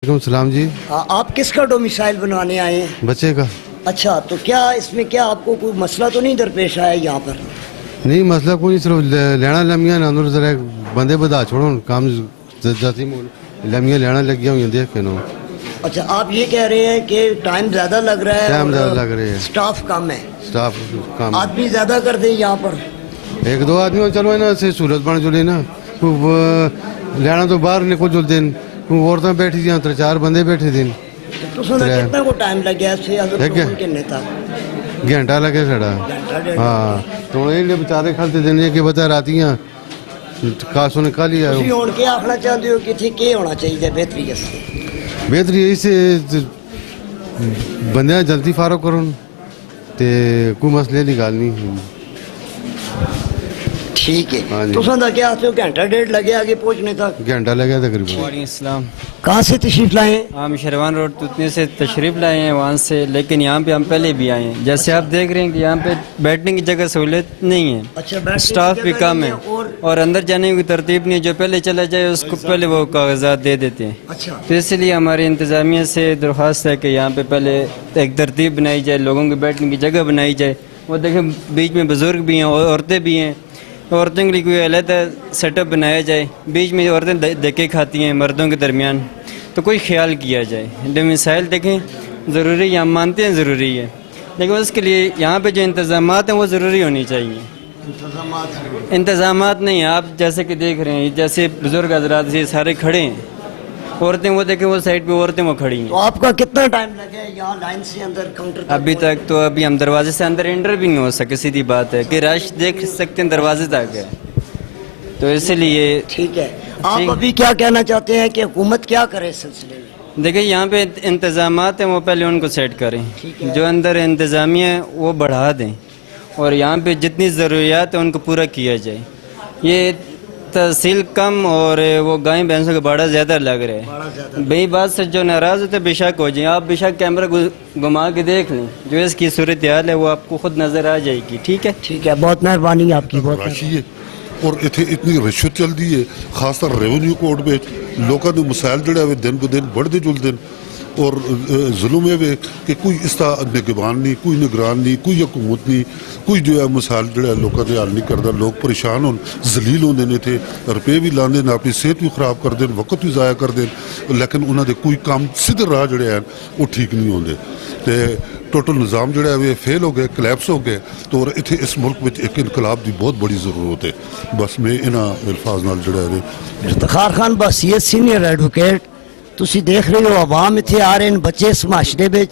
वालेकुम सलाम जी। आप किसका डोमिसाइल बनवाने आए हैं? बच्चे का अच्छा, तो क्या इसमें क्या आपको कोई मसला तो नहीं दरपेश आया यहाँ पर? नहीं, मसला कोई नहीं, सिर्फ लेना लमिया ना अंदर जरा बंदे बधा छोड़ो काम जाती लमिया लेना लग गया देख के नो। अच्छा, आप ये कह रहे हैं कि टाइम ज़्यादा लग रहा है, टाइम और ज़्यादा लग रही है, स्टाफ कम है, स्टाफ काम आदमी ज़्यादा कर दे यहाँ पर। एक दो आदमी चलो ना से सूरत बन जुले ना लेना तो बाहर निकल जुलते औरतें बैठी थी, तीन चार बंदे बैठे थे। तो सुना कितना को टाइम लग गया इससे घंटा लगे साढ़ा। हाँ, तो ये बेचारे खलते दिन कि बता राती कासों ने कल ही आयो। क्या आखना चाहते हो कि ठीक क्या होना चाहिए बेहतरी? बेहतरी यही से बंदे जल्दी फारो करो ते कोई मसले की गल नहीं। ठीक है। हाँ जी। तो सुना क्या आते हो घंटा डेढ़ लगे आगे पहुँचने तक? घंटा लगे तकरीबन। वालेकुम। कहाँ से तशरीफ लाए हैं? हम शेरवान रोड तुतनी से तशरीफ़ लाए हैं वहाँ से, लेकिन यहाँ पे हम पहले भी आए हैं। जैसे आप देख रहे हैं कि यहाँ पे बैठने की जगह सहूलियत नहीं है। अच्छा, बैठने की स्टाफ भी जगह कम नहीं है है और अंदर जाने की तरतीब नहीं है। जो पहले चला जाए उसको पहले वो कागजात दे देते हैं। अच्छा, तो इसलिए हमारी इंतज़ामिया से दरख्वास्त है कि यहाँ पे पहले एक तरतीब बनाई जाए, लोगों के बैठने की जगह बनाई जाए। वो देखें बीच में बुज़ुर्ग भी हैं, औरतें भी हैं, औरतों के लिए कोई अलग सेटअप बनाया जाए। बीच में औरतें धक्के खाती हैं मर्दों के दरमियान, तो कोई ख्याल किया जाए। डोमिसाइल देखें ज़रूरी है, हम मानते हैं ज़रूरी है, लेकिन उसके लिए यहाँ पे जो इंतज़ामात हैं वो ज़रूरी होनी चाहिए। इंतज़ामात नहीं है। आप जैसे कि देख रहे हैं, जैसे बुज़ुर्ग हज़रात ये सारे खड़े हैं, औरतें वो देखें वो साइड पे औरतें वो खड़ी हैं। तो आपका कितना टाइम लगे यहाँ लाइन से अंदर काउंटर तक? अभी तक तो अभी हम दरवाजे से अंदर एंटर भी नहीं हो सके। सीधी बात है कि रश देख सकते हैं दरवाजे तक है, तो इसलिए ठीक है। आप अभी क्या कहना चाहते हैं कि हुकूमत क्या करे इस सिलसिले में? देखिए यहाँ पे इंतज़ामात हैं वो पहले उनको सेट करें, जो अंदर इंतज़ामिया है वो बढ़ा दें और यहाँ पे जितनी ज़रूरियात है उनको पूरा किया जाए। ये तहसील कम और वो गाय भैंसों का भाड़ा ज़्यादा लग रहा है। बई बात से जो नाराज़ होते बेशक हो जाए, आप बेशक कैमरा घुमा के देख लें, जो इसकी सूरत हाल है वो आपको खुद नज़र आ जाएगी। ठीक है, ठीक है, बहुत मेहरबानी आपकी। बहुत राशि है और इतने इतनी रिश्वत चलती है, खासतर रेवेन्यू कोर्ट में लोगों ने मसाइल जड़े हुए दिन ब दिन बढ़ते जुलते और जुल्म है कि कोई इसका निगरान नहीं, कोई निगरान नहीं, कोई हुकूमत नहीं, कोई जो है मसाइल जड़े लोगों ने हल नहीं करता। लोग परेशान हो जलील होंगे ने थे, रुपये भी लाते हैं, अपनी सेहत भी खराब कर दें, वक्त भी ज़ाया कर दें, लेकिन उन्होंने कोई काम सीधे राह जड़े हैं वो ठीक नहीं होंगे। तो टोटल निज़ाम जड़ा है फेल हो गए, कलैप्स हो गए। तो इतने इस मुल्क में एक इनकलाब की बहुत बड़ी ज़रूरत है। बस मैं इन्होंने अल्फाज नाल जड़ा है। इफ्तिखार खान बसीयत सीनियर एडवोकेट, ਤੁਸੀਂ देख रहे हो आवाम इतने आ रहे हैं, बच्चे इस माशरे में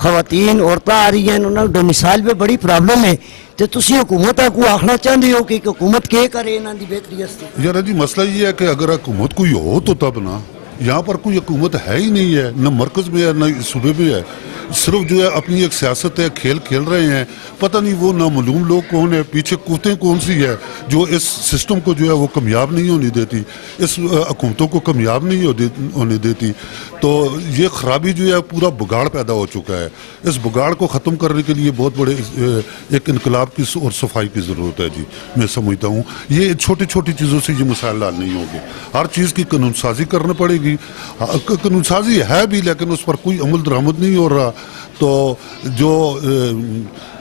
खवातीन औरतें आ रही हैं, उन्होंने डोमिसाइल में बड़ी प्रॉब्लम है। तो तुसी हुकूमत को आखना चाहते हो कि हुकूमत क्या करे इन्हों की बेहतरी वास्ते? यार जी मसला ये है कि अगर हुकूमत कोई हो तो तब ना, यहाँ पर कोई हुकूमत है ही नहीं है, न मरकज़ में है न सूबे में है। सिर्फ जो है अपनी एक सियासत है, खेल खेल रहे हैं। पता नहीं वो नामालूम लोग कौन है, पीछे कुतें कौन सी है जो इस सिस्टम को जो है वो कामयाब नहीं होने देती, इस हुकूमतों को कामयाब नहीं होने देती। तो ये ख़राबी जो है पूरा बिगाड़ पैदा हो चुका है। इस बिगाड़ को ख़त्म करने के लिए बहुत बड़े एक इनकलाब की और सफाई की ज़रूरत है जी। मैं समझता हूँ ये छोटी छोटी चीज़ों से ये मसाइल हल नहीं होंगे, हर चीज़ की कानून साजी करनी पड़ेगी। कानून साजी है भी लेकिन उस पर कोई अमल दरामद नहीं हो रहा। तो जो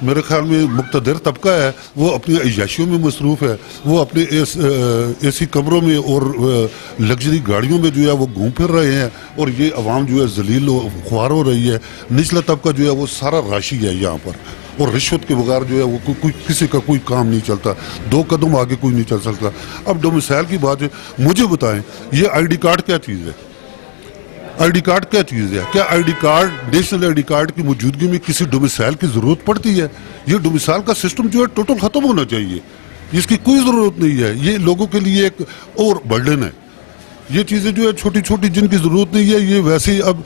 मेरे ख्याल में मुक़्तदर तबका है वो अपनी अय्याशियों में मसरूफ़ है, वो अपने ऐसी कमरों में और लग्जरी गाड़ियों में जो है वो घूम फिर रहे हैं और ये अवाम जो है जलील ख्वार हो रही है। निचला तबका जो है वो सारा राशि है यहाँ पर, और रिश्वत के बगैर जो है वो कोई किसी का कोई काम नहीं चलता, दो कदम आगे कोई नहीं चल सकता। अब डोमिसाइल की बात है, मुझे बताएं ये ID कार्ड क्या चीज़ है? ID कार्ड क्या चीज़ है? क्या ID card, national ID card की मौजूदगी में किसी डोमिसाइल की ज़रूरत पड़ती है? ये डोमिसाइल का सिस्टम जो है टोटल ख़त्म होना चाहिए, इसकी कोई ज़रूरत नहीं है। ये लोगों के लिए एक और बर्डन है। ये चीज़ें जो है छोटी छोटी जिनकी ज़रूरत नहीं है, ये वैसे ही अब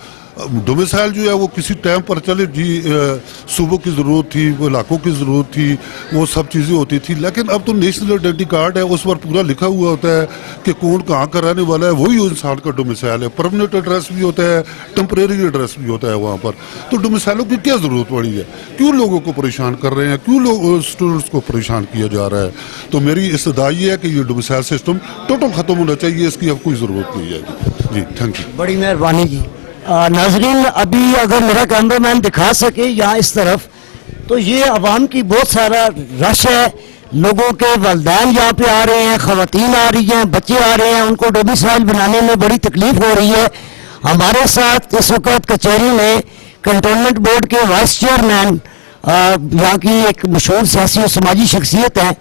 डोमिसाइल जो है वो किसी टाइम पर चले जी, सूबों की ज़रूरत थी, वो इलाकों की ज़रूरत थी, वो सब चीज़ें होती थी। लेकिन अब तो नेशनल आइडेंटिटी कार्ड है, उस पर पूरा लिखा हुआ होता है कि कौन कहाँ का रहने वाला है, वही इंसान का डोमिसाइल है। परमानेंट एड्रेस भी होता है, टेम्परेरी एड्रेस भी होता है वहाँ पर। तो डोमिसाइलों की क्या ज़रूरत पड़ी है? क्यों लोगों को परेशान कर रहे हैं, क्यों स्टूडेंट्स को परेशान किया जा रहा है? तो मेरी इस्तदा ये है कि ये डोमिसाइल सिस्टम टोटल ख़त्म होना चाहिए, इसकी अब कोई ज़रूरत नहीं है जी। थैंक यू, बड़ी मेहरबानी जी। नाजरीन अभी अगर मेरा कैमरामैन दिखा सके यहाँ इस तरफ, तो ये आवाम की बहुत सारा रश है, लोगों के वालिदैन यहाँ पे आ रहे हैं, ख़वातीन आ रही हैं, बच्चे आ रहे हैं, उनको डोमिसाइल बनाने में बड़ी तकलीफ हो रही है। हमारे साथ इस वक्त कचहरी में कंटोनमेंट बोर्ड के वाइस चेयरमैन यहाँ की एक मशहूर सियासी और समाजी शख्सियत हैं,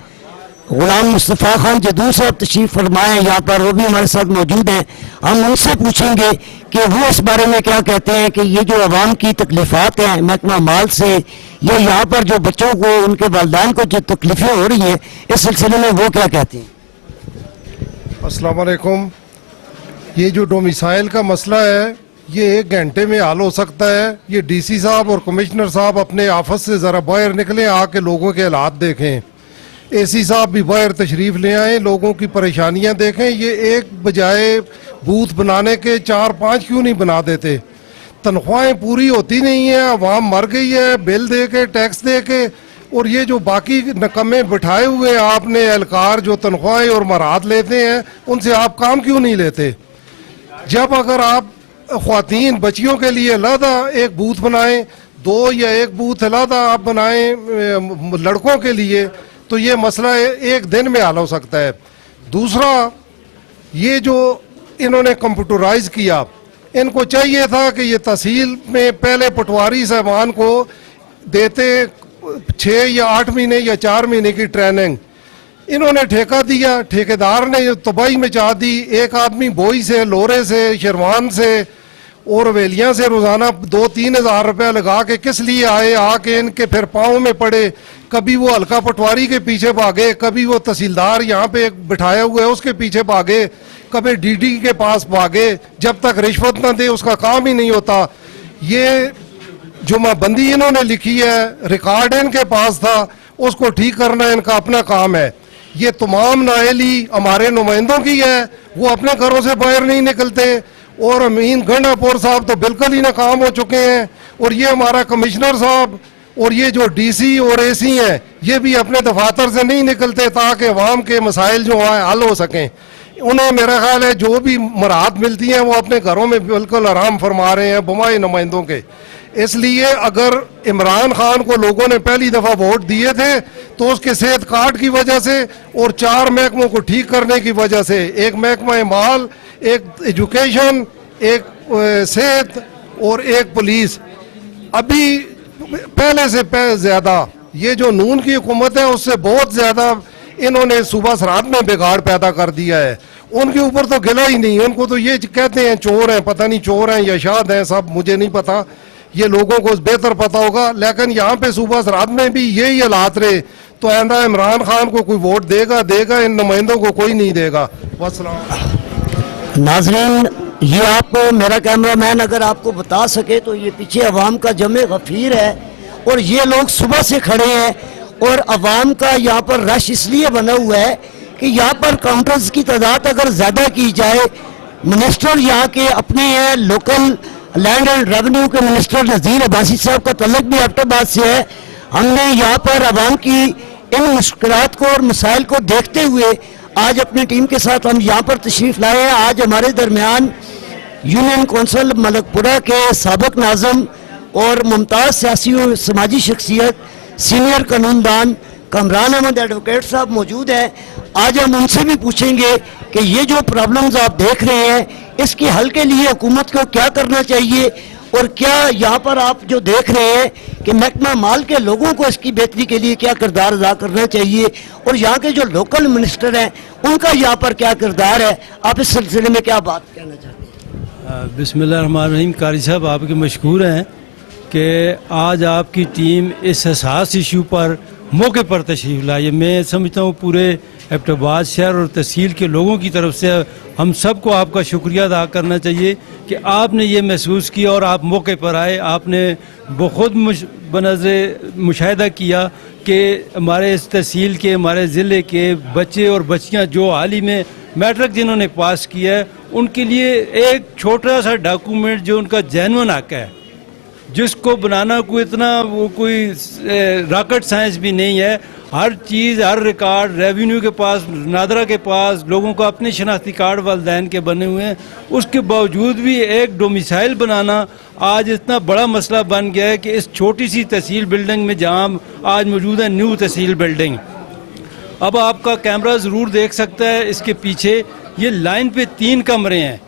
गुलाम मुस्तफ़ा खान जदू साहब तशरीफ़ फरमाए हैं यहाँ पर, वो भी हमारे साथ मौजूद हैं। हम उनसे पूछेंगे कि वो इस बारे में क्या कहते हैं कि ये जो आवाम की तकलीफ़ात हैं महकमा माल से, या यहाँ पर जो बच्चों को उनके वालिदैन को जो तकलीफ़ें हो रही हैं, इस सिलसिले में वो क्या कहते हैं। अस्सलाम वालेकुम। ये जो डोमिसाइल का मसला है ये 1 घंटे में हल हो सकता है। ये डीसी साहब और कमिश्नर साहब अपने ऑफिस से ज़रा बाहर निकलें, आके लोगों के हालात देखें। एसी साहब भी बाहर तशरीफ़ ले आए, लोगों की परेशानियां देखें। ये एक बजाय बूथ बनाने के 4-5 क्यों नहीं बना देते। तनख्वाहें पूरी होती नहीं है, आवाम मर गई है बिल दे के, टैक्स दे के। और ये जो बाकी नकम्मे बिठाए हुए आपने एहलकार जो तनख्वाहें और मराद लेते हैं, उनसे आप काम क्यों नहीं लेते। जब अगर आप ख्वातीन बच्चियों के लिए अलहदा एक बूथ बनाएं, 2 या 1 बूथ अलहदा आप बनाएं लड़कों के लिए, तो ये मसला 1 दिन में हल हो सकता है। दूसरा, ये जो इन्होंने कंप्यूटराइज किया, इनको चाहिए था कि ये तहसील में पहले पटवारी साहबान को देते 6 या 8 महीने या 4 महीने की ट्रेनिंग। इन्होंने ठेका दिया, ठेकेदार ने तबाही मचा दी। एक आदमी बोई से, लोरे से, शरवान से और वेलियां से रोज़ाना 2-3 हज़ार रुपया लगा के किस लिए आए, आके इनके फिर पाँव में पड़े। कभी वो हल्का पटवारी के पीछे भागे, कभी वो तहसीलदार यहाँ पे एक बिठाया हुआ है उसके पीछे भागे, कभी डीडी के पास भागे। जब तक रिश्वत ना दे उसका काम ही नहीं होता। ये जुमाबंदी इन्होंने लिखी है, रिकॉर्ड इनके पास था, उसको ठीक करना इनका अपना काम है। ये तमाम नाअहली हमारे नुमाइंदों की है, वो अपने घरों से बाहर नहीं निकलते। और अमीन गंडापुर साहब तो बिल्कुल ही नाकाम हो चुके हैं। और ये हमारा कमिश्नर साहब और ये जो डीसी और एसी हैं, ये भी अपने दफातर से नहीं निकलते ताकि अवाम के मसाइल जो हैं हल हो सकें। उन्हें मेरा ख्याल है जो भी मराहत मिलती हैं वो अपने घरों में बिल्कुल आराम फरमा रहे हैं बमाए नुमाइंदों के। इसलिए अगर इमरान खान को लोगों ने पहली दफ़ा वोट दिए थे तो उसके सेहत कार्ड की वजह से और 4 महकमों को ठीक करने की वजह से, एक महकमा माल, एक एजुकेशन, एक सेहत और एक पुलिस, अभी पहले से ज़्यादा ये जो नून की हुकूमत है उससे बहुत ज़्यादा इन्होंने सूबा सराहत में बिगाड़ पैदा कर दिया है। उनके ऊपर तो गिला ही नहीं, उनको तो ये कहते हैं चोर हैं, पता नहीं चोर हैं या शाद हैं, सब मुझे नहीं पता, ये लोगों को बेहतर पता होगा। लेकिन यहाँ पे सूबा सराहत में भी यही हालात रहे तो आइंदा इमरान खान को कोई वोट देगा, इन नुमाइंदों को कोई नहीं देगा। वस्सलाम। नाजरीन, ये आपको मेरा कैमरामैन अगर आपको बता सके तो ये पीछे अवाम का जमे गफीर है और ये लोग सुबह से खड़े हैं और अवाम का यहाँ पर रश इसलिए बना हुआ है कि यहाँ पर काउंटर्स की तादाद अगर ज़्यादा की जाए, मिनिस्टर यहाँ के अपने हैं, लोकल लैंड एंड रेवेन्यू के मिनिस्टर नज़ीर अब्बासी साहब का तल्लुक भी एबटाबाद से है। हमने यहाँ पर अवाम की इन मुश्किलात को और मसाइल को देखते हुए आज अपनी टीम के साथ हम यहाँ पर तशरीफ़ लाए हैं। आज हमारे दरमियान यूनियन कौंसिल मलकपुरा के साबिक नाज़िम और मुमताज़ सियासी और समाजी शख्सियत सीनियर कानूनदान कमरान अहमद एडवोकेट साहब मौजूद हैं। आज हम उनसे भी पूछेंगे कि ये जो प्रॉब्लम्स आप देख रहे हैं इसके हल के लिए हुकूमत को क्या करना चाहिए और क्या यहाँ पर आप जो देख रहे हैं कि महकमा माल के लोगों को इसकी बेहतरी के लिए क्या किरदार अदा करना चाहिए और यहाँ के जो लोकल मिनिस्टर हैं उनका यहाँ पर क्या किरदार है, आप इस सिलसिले में क्या बात कहना चाहते हैं। बिस्मिल्लाहिर्रहमानिर्रहीम। कारी साहब आपके मशकूर हैं कि आज आपकी टीम इस हसास इशू पर मौके पर तशरीफ़ लाई है। मैं समझता हूँ पूरे एबटाबाद शहर और तहसील के लोगों की तरफ से हम सबको आपका शुक्रिया अदा करना चाहिए कि आपने ये महसूस किया और आप मौके पर आए। आपने बहुत बनज़र मुशाहिदा किया कि हमारे इस तहसील के, हमारे ज़िले के बच्चे और बच्चियाँ जो हाल ही में मैट्रिक जिन्होंने पास किया है उनके लिए एक छोटा सा डॉक्यूमेंट जो उनका जेन्युइन हक है जिसको बनाना कोई इतना वो कोई रॉकेट साइंस भी नहीं है। हर चीज़, हर रिकॉर्ड रेवेन्यू के पास, नादरा के पास, लोगों को अपने शनाख्ती कार्ड वालदैन के बने हुए हैं। उसके बावजूद भी एक डोमिसाइल बनाना आज इतना बड़ा मसला बन गया है कि इस छोटी सी तहसील बिल्डिंग में जहाँ आज मौजूद है न्यू तहसील बिल्डिंग, अब आपका कैमरा ज़रूर देख सकता है इसके पीछे ये लाइन पे 3 कमरे हैं।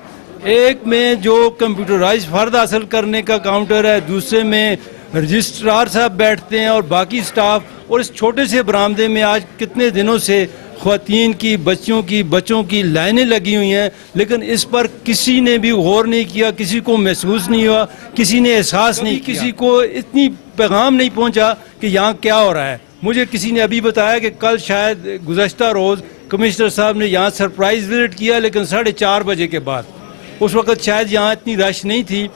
एक में जो कंप्यूटराइज फ़र्द हासिल करने का काउंटर है, दूसरे में रजिस्ट्रार साहब बैठते हैं और बाकी स्टाफ, और इस छोटे से बरामदे में आज कितने दिनों से ख़वातीन की, बच्चों की लाइनें लगी हुई हैं, लेकिन इस पर किसी ने भी गौर नहीं किया, किसी को महसूस नहीं हुआ, किसी ने एहसास नहीं किया, किसी को इतनी पैगाम नहीं पहुंचा कि यहाँ क्या हो रहा है। मुझे किसी ने अभी बताया कि कल शायद गुज़श्ता रोज़ कमिश्नर साहब ने यहाँ सरप्राइज़ विज़िट किया, लेकिन 4:30 बजे के बाद। उस वक़्त शायद यहाँ इतनी रश नहीं थी।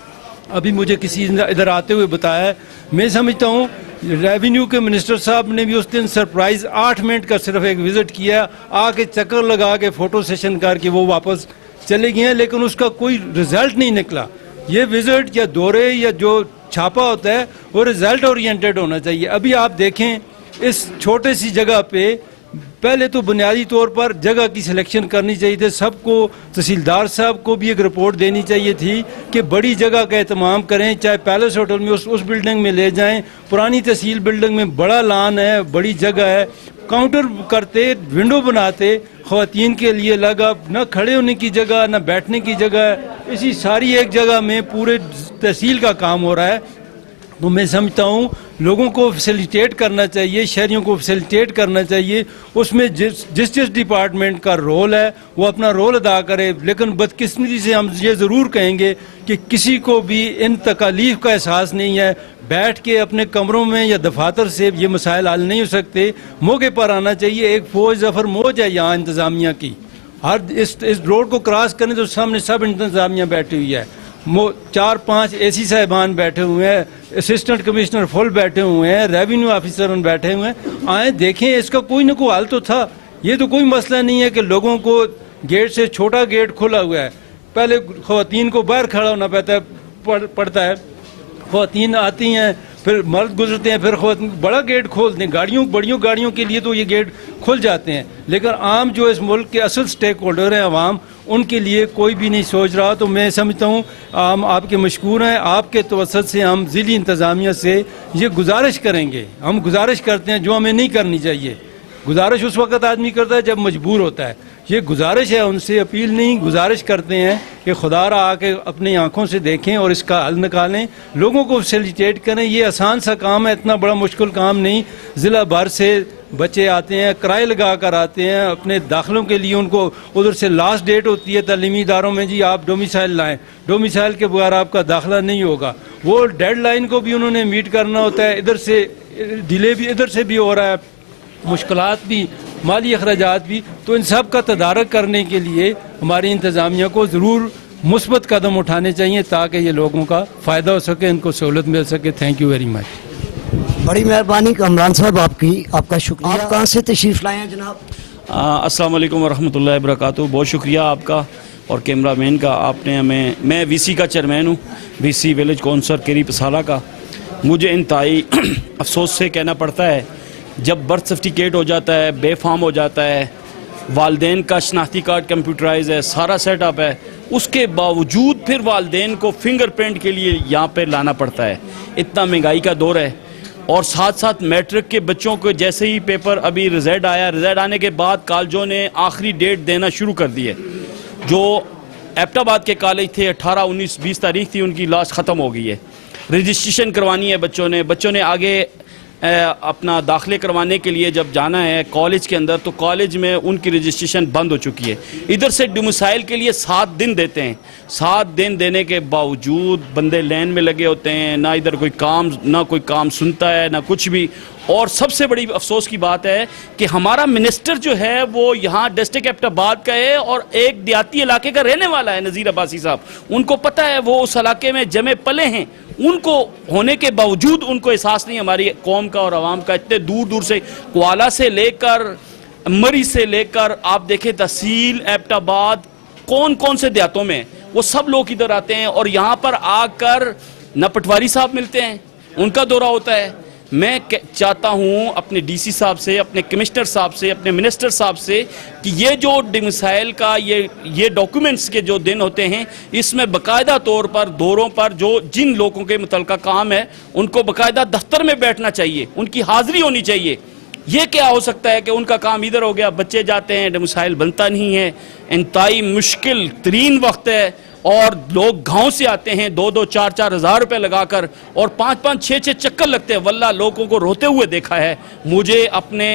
अभी मुझे किसी ने इधर आते हुए बताया। मैं समझता हूँ रेवेन्यू के मिनिस्टर साहब ने भी उस दिन सरप्राइज़ 8 मिनट का सिर्फ एक विज़िट किया, आके चक्कर लगा के फ़ोटो सेशन करके वो वापस चले गए हैं, लेकिन उसका कोई रिज़ल्ट नहीं निकला। ये विज़िट या दौरे या जो छापा होता है वो रिज़ल्ट ओरिएंटेड होना चाहिए। अभी आप देखें इस छोटे सी जगह पे पहले तो बुनियादी तौर पर जगह की सिलेक्शन करनी चाहिए थी। सबको, तहसीलदार साहब को भी एक रिपोर्ट देनी चाहिए थी कि बड़ी जगह का एहतमाम करें, चाहे पैलेस होटल में उस बिल्डिंग में ले जाएं। पुरानी तहसील बिल्डिंग में बड़ा लान है, बड़ी जगह है, काउंटर करते, विंडो बनाते, ख़वातीन के लिए लगा, न खड़े होने की जगह न बैठने की जगह, इसी सारी एक जगह में पूरे तहसील का काम हो रहा है। तो मैं समझता हूँ लोगों को फैसिलिटेट करना चाहिए, शहरियों को फैसिलिटेट करना चाहिए। उसमें जिस डिपार्टमेंट का रोल है वो अपना रोल अदा करे, लेकिन बदकिस्मती से हम ये ज़रूर कहेंगे कि किसी को भी इन तकालीफ का एहसास नहीं है। बैठ के अपने कमरों में या दफातर से ये मसाइल हल नहीं हो सकते, मौके पर आना चाहिए। एक फ़ौज ज़फ़र मौज है यहाँ इंतज़ामिया की। हर इस रोड को क्रॉस करें तो सामने सब इंतज़ामिया बैठी हुई है, 4-5 एसी साहिबान बैठे हुए हैं, असिस्टेंट कमिश्नर फुल बैठे हुए हैं, रेवेन्यू ऑफिसर बैठे हुए हैं। आए देखें, इसका कोई ना कोई हल तो था। ये तो कोई मसला नहीं है कि लोगों को गेट से, छोटा गेट खुला हुआ है, पहले ख़वातीन को बाहर खड़ा होना पड़ता है। ख़वातीन आती हैं, फिर मर्द गुजरते हैं, फिर बड़ा गेट खोलते हैं। बड़ियों गाड़ियों के लिए तो ये गेट खुल जाते हैं, लेकिन आम जो इस मुल्क के असल स्टेक होल्डर हैं अवाम, उनके लिए कोई भी नहीं सोच रहा। तो मैं समझता हूँ हम आपके मशकूर हैं। आपके तवस्सुत से हम ज़िली इंतज़ामिया से ये गुजारिश करेंगे, हम गुजारिश करते हैं जो हमें नहीं करनी चाहिए। गुजारिश उस वक्त आदमी करता है जब मजबूर होता है। ये गुजारिश है, उनसे अपील नहीं, गुजारिश करते हैं कि खुदारा आके अपनी आंखों से देखें और इसका हल निकालें, लोगों को फैसिलिटेट करें। ये आसान सा काम है, इतना बड़ा मुश्किल काम नहीं। ज़िला भर से बच्चे आते हैं, किराए लगा कर आते हैं अपने दाखिलों के लिए। उनको उधर से लास्ट डेट होती है तालीमी इदारों में, जी आप डोमिसाइल लाएँ, डोमिसाइल के बगैर आपका दाखिला नहीं होगा। वो डेड लाइन को भी उन्होंने मीट करना होता है। इधर से डिले भी इधर से भी हो रहा है, मुश्किलात भी, माली अखराजात भी। तो इन सब का तदारक करने के लिए हमारी इंतज़ामिया को ज़रूर मुस्बत कदम उठाने चाहिए ताकि ये लोगों का फ़ायदा हो सके, इनको सहूलत मिल सके। Thank you very much. बड़ी मेहरबानी कमरान साहब आपकी, आपका शुक्रिया। आप कहाँ से तशरीफ़ लाए हैं जनाब? अस्सलाम वालेकुम वरहमतुल्लाहि वबरकातुहू। बहुत शुक्रिया आपका और कैमरामैन का। आपने हमें, मैं वीसी का चेयरमैन हूँ, वीसी विलेज कौंसल केरी पसाला का। मुझे इंतहाई अफसोस से कहना पड़ता है, जब बर्थ सर्टिफिकेट हो जाता है, बेफाम हो जाता है, वालदेन का शनाख्ती कार्ड कंप्यूटराइज है, सारा सेटअप है, उसके बावजूद फिर वालदेन को फिंगरप्रिंट के लिए यहाँ पे लाना पड़ता है। इतना महंगाई का दौर है। और साथ साथ मैट्रिक के बच्चों को जैसे ही पेपर, अभी रिजल्ट आया, रिजल्ट आने के बाद कॉलेजों ने आखिरी डेट देना शुरू कर दी है। जो एबटाबाद के कॉलेज थे 18, 19, 20 तारीख थी, उनकी लास्ट ख़त्म हो गई है। रजिस्ट्रेशन करवानी है बच्चों ने आगे अपना दाखिले करवाने के लिए जब जाना है कॉलेज के अंदर, तो कॉलेज में उनकी रजिस्ट्रेशन बंद हो चुकी है। इधर से डोमिसाइल के लिए 7 दिन देते हैं। 7 दिन देने के बावजूद बंदे लाइन में लगे होते हैं, ना इधर कोई काम सुनता है, ना कुछ भी। और सबसे बड़ी अफसोस की बात है कि हमारा मिनिस्टर जो है वो यहाँ डिस्ट्रिक्ट एबटाबाद का है और एक देहाती इलाके का रहने वाला है, नज़ीर अब्बासी साहब। उनको पता है, वो उस इलाके में जमे पले हैं, उनको होने के बावजूद उनको एहसास नहीं हमारी कौम का और आवाम का। इतने दूर दूर से, क्वाला से लेकर, मरी से लेकर, आप देखें तहसील एबटाबाद कौन कौन से देहातों में, वो सब लोग इधर आते हैं और यहाँ पर आकर ना पटवारी साहब मिलते हैं, उनका दौरा होता है। मैं चाहता हूँ अपने डीसी साहब से, अपने कमिश्नर साहब से, अपने मिनिस्टर साहब से कि ये जो डोमिसाइल का ये डॉक्यूमेंट्स के जो दिन होते हैं, इसमें बाकायदा तौर पर दौरों पर जो जिन लोगों के मुतल्लिका काम है उनको बाकायदा दफ्तर में बैठना चाहिए, उनकी हाज़िरी होनी चाहिए। ये क्या हो सकता है कि उनका काम इधर हो गया, बच्चे जाते हैं, डोमिसाइल बनता नहीं है, इंतहाई मुश्किल तरीन वक्त है, और लोग गांव से आते हैं 2-2, 4-4 हज़ार रुपये लगाकर, और 5-5, 6-6 चक्कर लगते हैं। वल्लाह लोगों को रोते हुए देखा है। मुझे अपने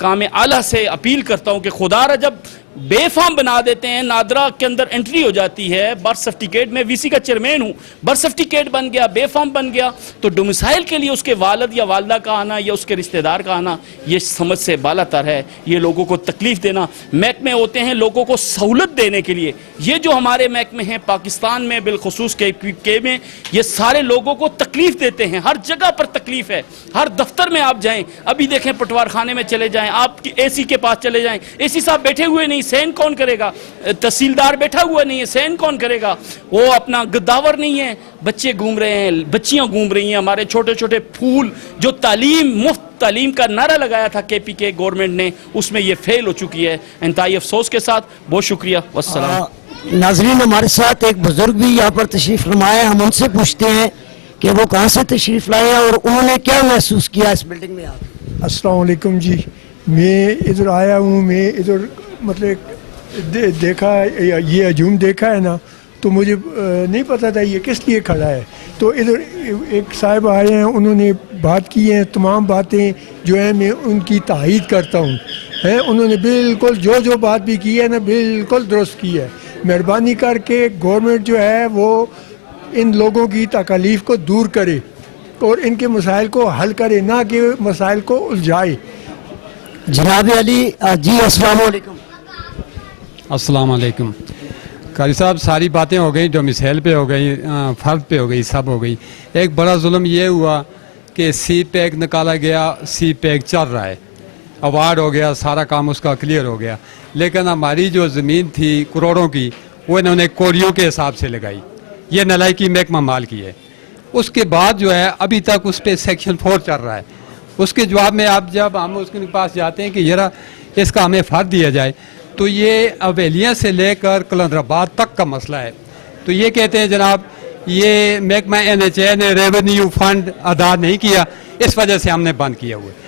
काम आला से अपील करता हूँ कि खुदारा जब बेफाम बना देते हैं, नादरा के अंदर एंट्री हो जाती है, बर्थ सर्टिफिकेट में वीसी का चेयरमैन हूँ, बर्थ सर्टिफिकेट बन गया, बेफाम बन गया, तो डोमिसाइल के लिए उसके वालिद या वालदा का आना या उसके रिश्तेदार का आना ये समझ से बालातर है। ये लोगों को तकलीफ देना, महकमे होते हैं लोगों को सहूलत देने के लिए। ये जो हमारे महकमे हैं पाकिस्तान में, बिलखुसूस के में, ये सारे लोगों को तकलीफ देते हैं। हर जगह पर तकलीफ है, हर दफ्तर में आप जाएं, अभी देखें पटवार खाने में चले जाएं, आप एसी के पास चले जाएं, एसी साहब बैठे हुए नहीं, सहन कौन करेगा? तहसीलदार बैठा हुआ नहीं है, सहन कौन करेगा? वो अपना गद्दावर नहीं है, बच्चे घूम रहे हैं, बच्चियां घूम रही हैं, हमारे छोटे छोटे फूल जो तालीम, मुफ्त तालीम का नारा लगाया था केपीके गवर्नमेंट ने, उसमें ये फेल हो चुकी है। इंतहाई अफसोस के साथ बहुत शुक्रिया, वस्सलाम। नाजरीन, हमारे साथ एक बुजुर्ग भी यहाँ पर तशरीफ फरमाए, हम उनसे पूछते हैं कि वो कहाँ से तशरीफ लाए हैं और उन्होंने क्या महसूस किया इस बिल्डिंग में आकर। अस्सलाम वालेकुम जी, मैं इधर आया हूँ, मैं इधर मतलब देखा, ये हजूम देखा है ना, तो मुझे नहीं पता था ये किस लिए खड़ा है। तो इधर एक साहब आए हैं, उन्होंने बात की है, तमाम बातें जो है मैं उनकी तायीद करता हूँ, है उन्होंने बिल्कुल जो बात भी की है ना, बिल्कुल दुरुस्त की है। मेहरबानी करके गवर्नमेंट जो है वो इन लोगों की तकलीफ़ को दूर करे और इनके मसाइल को हल करे, ना कि मसाइल को उलझाए। जनाब अली जी, अस्सलाम वालेकुम। अस्सलाम वालेकुम। कारी साहब, सारी बातें हो गई, डोमिसाइल पे हो गई, फ़र्द पे हो गई, सब हो गई। एक बड़ा जुल्म ये हुआ कि सी पैक निकाला गया, सी पैक चल रहा है, अवार्ड हो गया, सारा काम उसका क्लियर हो गया, लेकिन हमारी जो ज़मीन थी करोड़ों की, वो इन्होंने कोरियों के हिसाब से लगाई। ये नलायकी महकमा माल की है। उसके बाद जो है अभी तक उस पर सेक्शन 4 चल रहा है। उसके जवाब में आप जब हम उसके पास जाते हैं कि जरा इसका हमें फ़र्द दिया जाए, तो ये अवेलिया से लेकर कलंदराबाद तक का मसला है। तो ये कहते हैं जनाब ये महकमा NHA ने रेवेन्यू फंड अदा नहीं किया, इस वजह से हमने बंद किया हुआ है।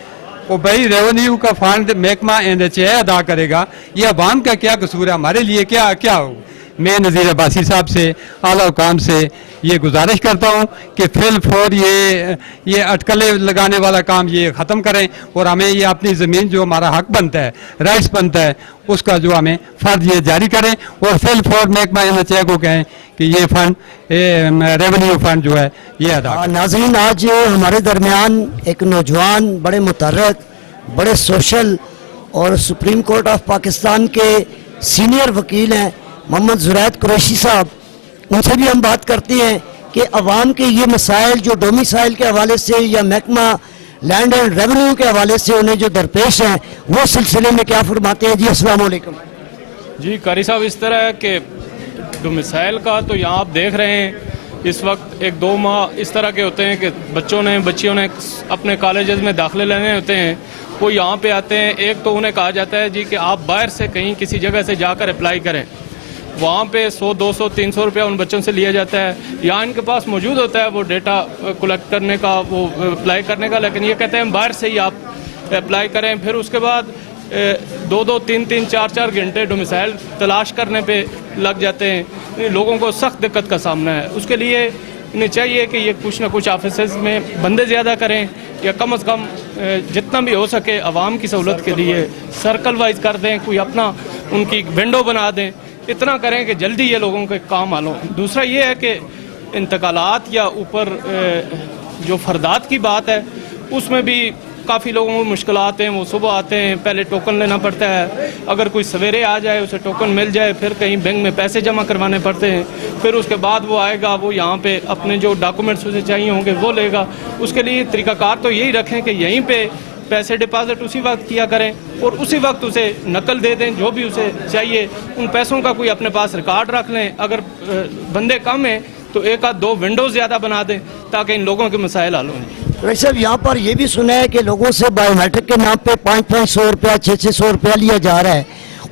वो भाई रेवेन्यू का फंड महकमा NHA अदा करेगा, ये अवाम का क्या कसूर है? हमारे लिए क्या क्या हो? मैं नज़ीर अब्बासी साहब से, आला हुकाम से ये गुजारिश करता हूँ कि फिल फॉर ये अटकलें लगाने वाला काम ये ख़त्म करें और हमें ये अपनी ज़मीन जो हमारा हक बनता है, राइट्स बनता है, उसका जो हमें फ़र्ज ये जारी करें और फिल फॉर महकमा NHA को कहें कि ये फ़ंड रेवेन्यू फ़ंड जो है ये अदा। नाज़रीन, आज हमारे दरमियान एक नौजवान, बड़े मुतर्रक, बड़े सोशल और सुप्रीम कोर्ट ऑफ पाकिस्तान के सीनियर वकील हैं मोहम्मद जुरैद कुरैशी साहब। उनसे भी हम बात करते हैं कि अवाम के ये मसाइल जो डोमिसाइल के हवाले से या महकमा लैंड एंड रेवेन्यू के हवाले से उन्हें जो दरपेश हैं, वो सिलसिले में क्या फरमाते हैं। जी अस्सलाम वालेकुम। जी कारी साहब, इस तरह है कि डोमिसाइल का तो यहाँ आप देख रहे हैं इस वक्त 1-2 माह इस तरह के होते हैं कि बच्चियों ने अपने कॉलेजेस में दाखिले लेने होते हैं, वो यहाँ पे आते हैं। एक तो उन्हें कहा जाता है जी कि आप बाहर से कहीं किसी जगह से जाकर अप्लाई करें, वहाँ पे 100, 200, 300 रुपया उन बच्चों से लिया जाता है। यहाँ इनके पास मौजूद होता है वो डेटा कलेक्ट करने का, वो अप्लाई करने का, लेकिन ये कहते हैं बाहर से ही आप अप्लाई करें। फिर उसके बाद 2-2, 3-3, 4-4 घंटे डोमिसाइल तलाश करने पे लग जाते हैं। लोगों को सख्त दिक्कत का सामना है। उसके लिए इन्हें चाहिए कि ये कुछ ना कुछ ऑफिस में बंदे ज़्यादा करें, या कम से कम जितना भी हो सके आवाम की सहूलत के लिए सर्कल वाइज कर दें, कोई अपना उनकी विंडो बना दें। इतना करें कि जल्दी ये लोगों के काम हल हो। दूसरा ये है कि इंतकालात या ऊपर जो फरदात की बात है, उसमें भी काफ़ी लोगों को मुश्किलात हैं। वो सुबह आते हैं, पहले टोकन लेना पड़ता है, अगर कोई सवेरे आ जाए उसे टोकन मिल जाए, फिर कहीं बैंक में पैसे जमा करवाने पड़ते हैं, फिर उसके बाद वो आएगा, वो यहाँ पे अपने जो डॉक्यूमेंट्स उसे चाहिए होंगे वो लेगा। उसके लिए तरीक़ाकार तो यही रखें कि यहीं पे पैसे डिपॉजिट उसी वक्त किया करें और उसी वक्त उसे नकल दे दें जो भी उसे चाहिए। उन पैसों का कोई अपने पास रिकॉर्ड रख लें। अगर बंदे कम हैं तो एक आध 2 विंडोज ज़्यादा बना दें ताकि इन लोगों के मसाइल हल हों। भाई साहब, यहाँ पर ये भी सुना है कि लोगों से बायोमेट्रिक के नाम पे 500 रुपया 600 रुपया लिया जा रहा है,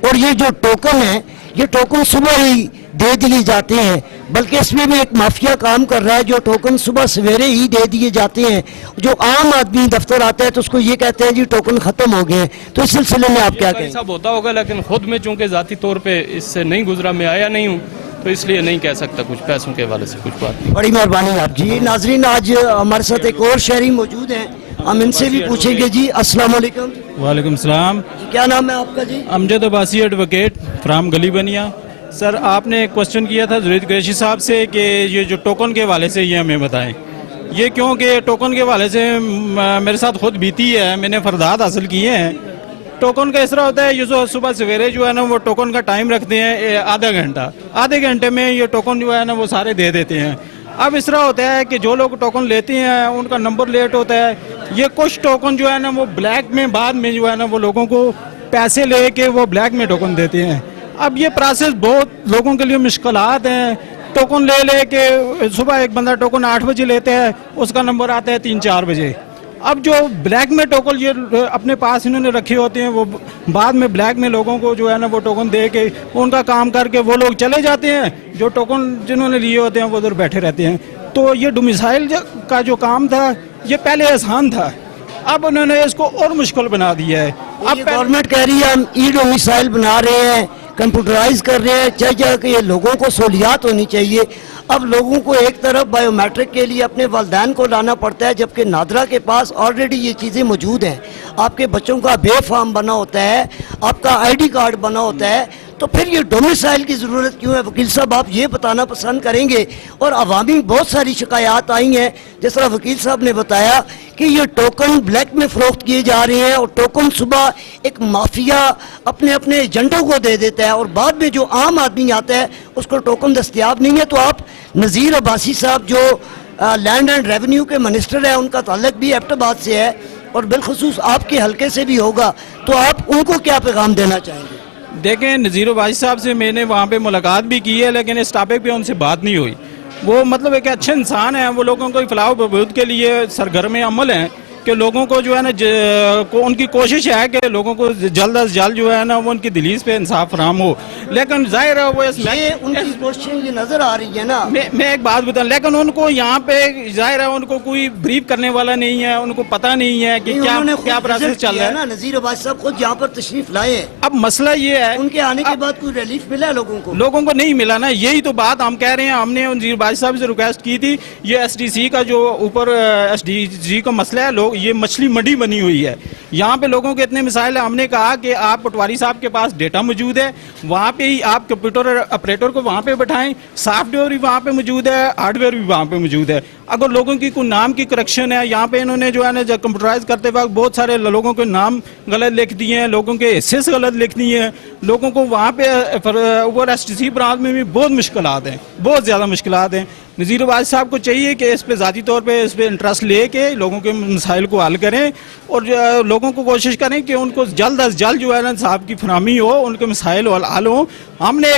और ये जो टोकन है ये टोकन सुबह ही दे दिए जाते हैं, बल्कि इसमें भी एक माफिया काम कर रहा है। जो टोकन सुबह सवेरे ही दे दिए जाते हैं, जो आम आदमी दफ्तर आता है तो उसको ये कहते हैं जी टोकन खत्म हो गए हैं। तो इस सिलसिले में आप क्या कहें? सब होता होगा, लेकिन खुद में चूंकि ज़ाती तौर पे इससे नहीं गुजरा, मैं आया नहीं हूँ, तो इसलिए नहीं कह सकता कुछ पैसों के हवाले से कुछ बात नहीं। बड़ी मेहरबानी आप जी। नाजरीन, आज हमारे साथ एक और शहरी मौजूद हैं, हम इनसे भी पूछेंगे। जी अस्सलाम वालेकुम। वालेकुम सलाम। क्या नाम है आपका जी? अमजद अब्बासी एडवोकेट फ्राम गली बनिया। सर, आपने एक क्वेश्चन किया था जुनैद कुरैशी साहब से कि ये जो टोकन के हवाले से ये हमें बताएं। ये क्योंकि टोकन के हवाले से मेरे साथ खुद बीती है, मैंने फरदात हासिल किए हैं। टोकन का इस तरह होता है, ये जो सुबह सवेरे जो है ना वो टोकन का टाइम रखते हैं आधा घंटा, आधे घंटे में ये टोकन जो है ना वो सारे दे देते हैं। अब इस तरह होता है कि जो लोग टोकन लेते हैं उनका नंबर लेट होता है। ये कुछ टोकन जो है ना वो ब्लैक में बाद में जो है ना वो लोगों को पैसे ले के वो ब्लैक में टोकन देते हैं। अब ये प्रोसेस बहुत लोगों के लिए मुश्किलात हैं। टोकन ले के सुबह एक बंदा टोकन 8 बजे लेता है, उसका नंबर आता है 3-4 बजे। अब जो ब्लैक में टोकन ये अपने पास इन्होंने रखे होते हैं, वो बाद में ब्लैक में लोगों को जो है ना वो टोकन दे के उनका काम करके वो लोग चले जाते हैं। जो टोकन जिन्होंने लिए होते हैं वो उधर बैठे रहते हैं। तो ये डोमिसाइल का जो काम था ये पहले आसान था, अब उन्होंने इसको और मुश्किल बना दिया है। अब गवर्नमेंट कह रही है हम ई डोमिसाइल बना रहे हैं, कंप्यूटराइज कर रहे हैं, चाहिए कि ये लोगों को सहूलियात होनी चाहिए। अब लोगों को एक तरफ बायोमेट्रिक के लिए अपने वालिदैन को लाना पड़ता है, जबकि नादरा के पास ऑलरेडी ये चीज़ें मौजूद हैं। आपके बच्चों का बे फॉर्म बना होता है, आपका आईडी कार्ड बना होता है, तो फिर ये डोमिसाइल की ज़रूरत क्यों है? वकील साहब, आप ये बताना पसंद करेंगे। और अवामी बहुत सारी शिकायत आई हैं, जिस तरह वकील साहब ने बताया कि ये टोकन ब्लैक में फ़रोख्त किए जा रहे हैं, और टोकन सुबह एक माफिया अपने अपने एजेंटों को दे देता है, और बाद में जो आम आदमी आता है उसको टोकन दस्तियाब नहीं है। तो आप नज़ीर अब्बासी साहब जो लैंड एंड रेवेन्यू के मिनिस्टर हैं, उनका ताल्लुक भी एबटाबाद से है और बिलखुसूस आपके हलके से भी होगा, तो आप उनको क्या पैगाम देना चाहेंगे? देखें, नज़ीर अब्बासी साहब से मैंने वहाँ पे मुलाकात भी की है, लेकिन इस टॉपिक पे उनसे बात नहीं हुई। वो मतलब एक अच्छे इंसान हैं, वो लोगों को फलाह बहबूद के लिए सरगर्म अमल हैं कि लोगों को जो है ना उनकी कोशिश है कि लोगों को जल्द अज जल्द जो है ना वो उनकी दिलीज पे इंसाफ फराम हो। लेकिन जाहिर है वो उनकी कोशिश नजर आ रही है ना। मैं एक बात बताऊं, लेकिन उनको यहाँ पे जाहिर है उनको कोई ब्रीफ करने वाला नहीं है, उनको पता नहीं है कि क्या प्रोसेस चल रहा है ना। नज़ीर अब्बासी साहब खुद यहाँ पर तशरीफ लाए हैं। अब मसला ये है, उनके आने के बाद कोई रिलीफ मिला है लोगों को नहीं मिला ना। यही तो बात हम कह रहे हैं। हमने नज़ीर अब्बासी साहब से रिक्वेस्ट की थी, ये SDC का जो ऊपर SDG का मसला है, लोग ये मछली मंडी बनी हुई है, यहाँ पे लोगों के इतने मिसाइल है। हमने कहा कि आप पटवारी साहब के पास डेटा मौजूद है, वहाँ पे ही आप कंप्यूटर ऑपरेटर को वहाँ पे बैठाएं, सॉफ्टवेयर भी वहाँ पे मौजूद है, हार्डवेयर भी वहाँ पे मौजूद है। अगर लोगों की कोई नाम की करेक्शन है, यहाँ पे इन्होंने जो है ना जब कंप्यूटराइज करते वक्त बहुत सारे लोगों के नाम गलत लिख दिए हैं, लोगों के हिस्से गलत लिख दिए हैं, लोगों को वहाँ पे ऊपर SDC ब्रांच में भी बहुत मुश्किलात हैं, बहुत ज़्यादा मुश्किलात हैं। नज़ीर अब्बासी साहब को चाहिए कि इस पे ज़ाती तौर पे इस पे इंटरेस्ट ले के लोगों के मसाइल को हल करें, और लोगों को कोशिश करें कि उनको जल्द अज जल्द जो है ना साहब की फराहमी हो, उनके मसाइल हल हो। हमने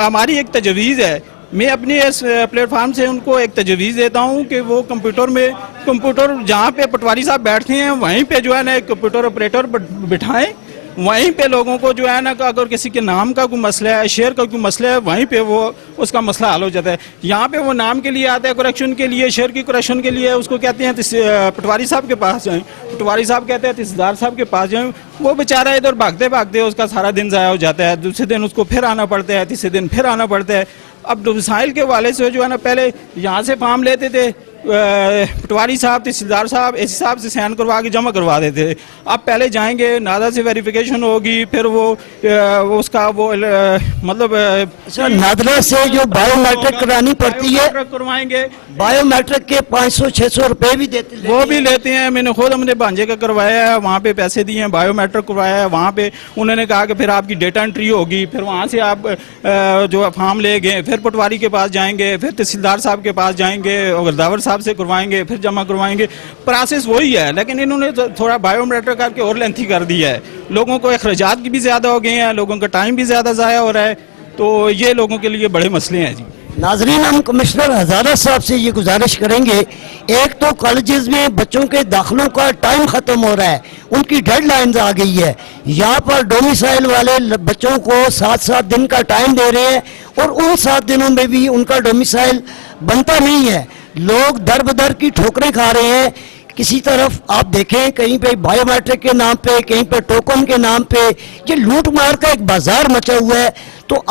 हमारी एक तजवीज़ है, मैं अपने इस प्लेटफार्म से उनको एक तजवीज़ देता हूँ कि वो कंप्यूटर जहाँ पे पटवारी साहब बैठते हैं वहीं पे जो है ना एक कंप्यूटर ऑपरेटर बिठाएं, वहीं पे लोगों को जो है ना अगर किसी के नाम का कोई मसला है, शेयर का कोई मसला है, वहीं पे वो उसका मसला हल हो जाता है। यहाँ पे वो नाम के लिए आता है करेक्शन के लिए, शेयर की करेक्शन के लिए, उसको कहते हैं पटवारी साहब के पास जाएं, पटवारी साहब कहते हैं तहसीलदार साहब के पास जाएं। वो बेचारा इधर भागते भागते उसका सारा दिन ज़ाया हो जाता है, दूसरे दिन उसको फिर आना पड़ता है, तीसरे दिन फिर आना पड़ता है। अब डोमिसाइल के वाले से जो है ना पहले यहाँ से फॉर्म लेते थे, पटवारी साहब, तहसीलदार साहब, AC साहब से साइन करवा के जमा करवा देते थे। अब पहले जाएंगे, नादा से वेरिफिकेशन होगी, फिर वो उसका वो मतलब नादरा से जो बायोमेट्रिक करानी पड़ती है, करवाएंगे। बायोमेट्रिक के 500-600 रुपए भी देते वो भी लेते हैं। मैंने खुद अपने भांजे का करवाया है, वहाँ पे पैसे दिए हैं, बायोमेट्रिक करवाया है। वहाँ पे उन्होंने कहा कि फिर आपकी डेटा एंट्री होगी, फिर वहाँ से आप जो फॉर्म ले गए, फिर पटवारी के पास जाएंगे, फिर तहसीलदार साहब के पास जाएंगे, और दावर साहब से करवाएंगे, फिर जमा करवाएंगे। प्रोसेस वही है, लेकिन इन्होंने थोड़ा बायोमेट्रिक करके और लेंथी कर दिया है। लोगों को अखराजात भी ज़्यादा हो गए हैं, लोगों का टाइम भी ज़्यादा ज़ाया हो रहा है, तो ये लोगों के लिए बड़े मसले हैं जी। नाजरीन, हम कमिश्नर हजारा साहब से ये गुजारिश करेंगे, एक तो कॉलेजेस में बच्चों के दाखिलों का टाइम ख़त्म हो रहा है, उनकी डेडलाइन आ गई है। यहाँ पर डोमिसाइल वाले बच्चों को 7-7 दिन का टाइम दे रहे हैं और उन 7 दिनों में भी उनका डोमिसाइल बनता नहीं है। लोग दर बदर की ठोकरें खा रहे हैं। किसी तरफ आप देखें, कहीं पे बायोमेट्रिक के नाम पे, कहीं पे टोकन के नाम पे ये लूट मार का एक बाजार मचा हुआ है। तो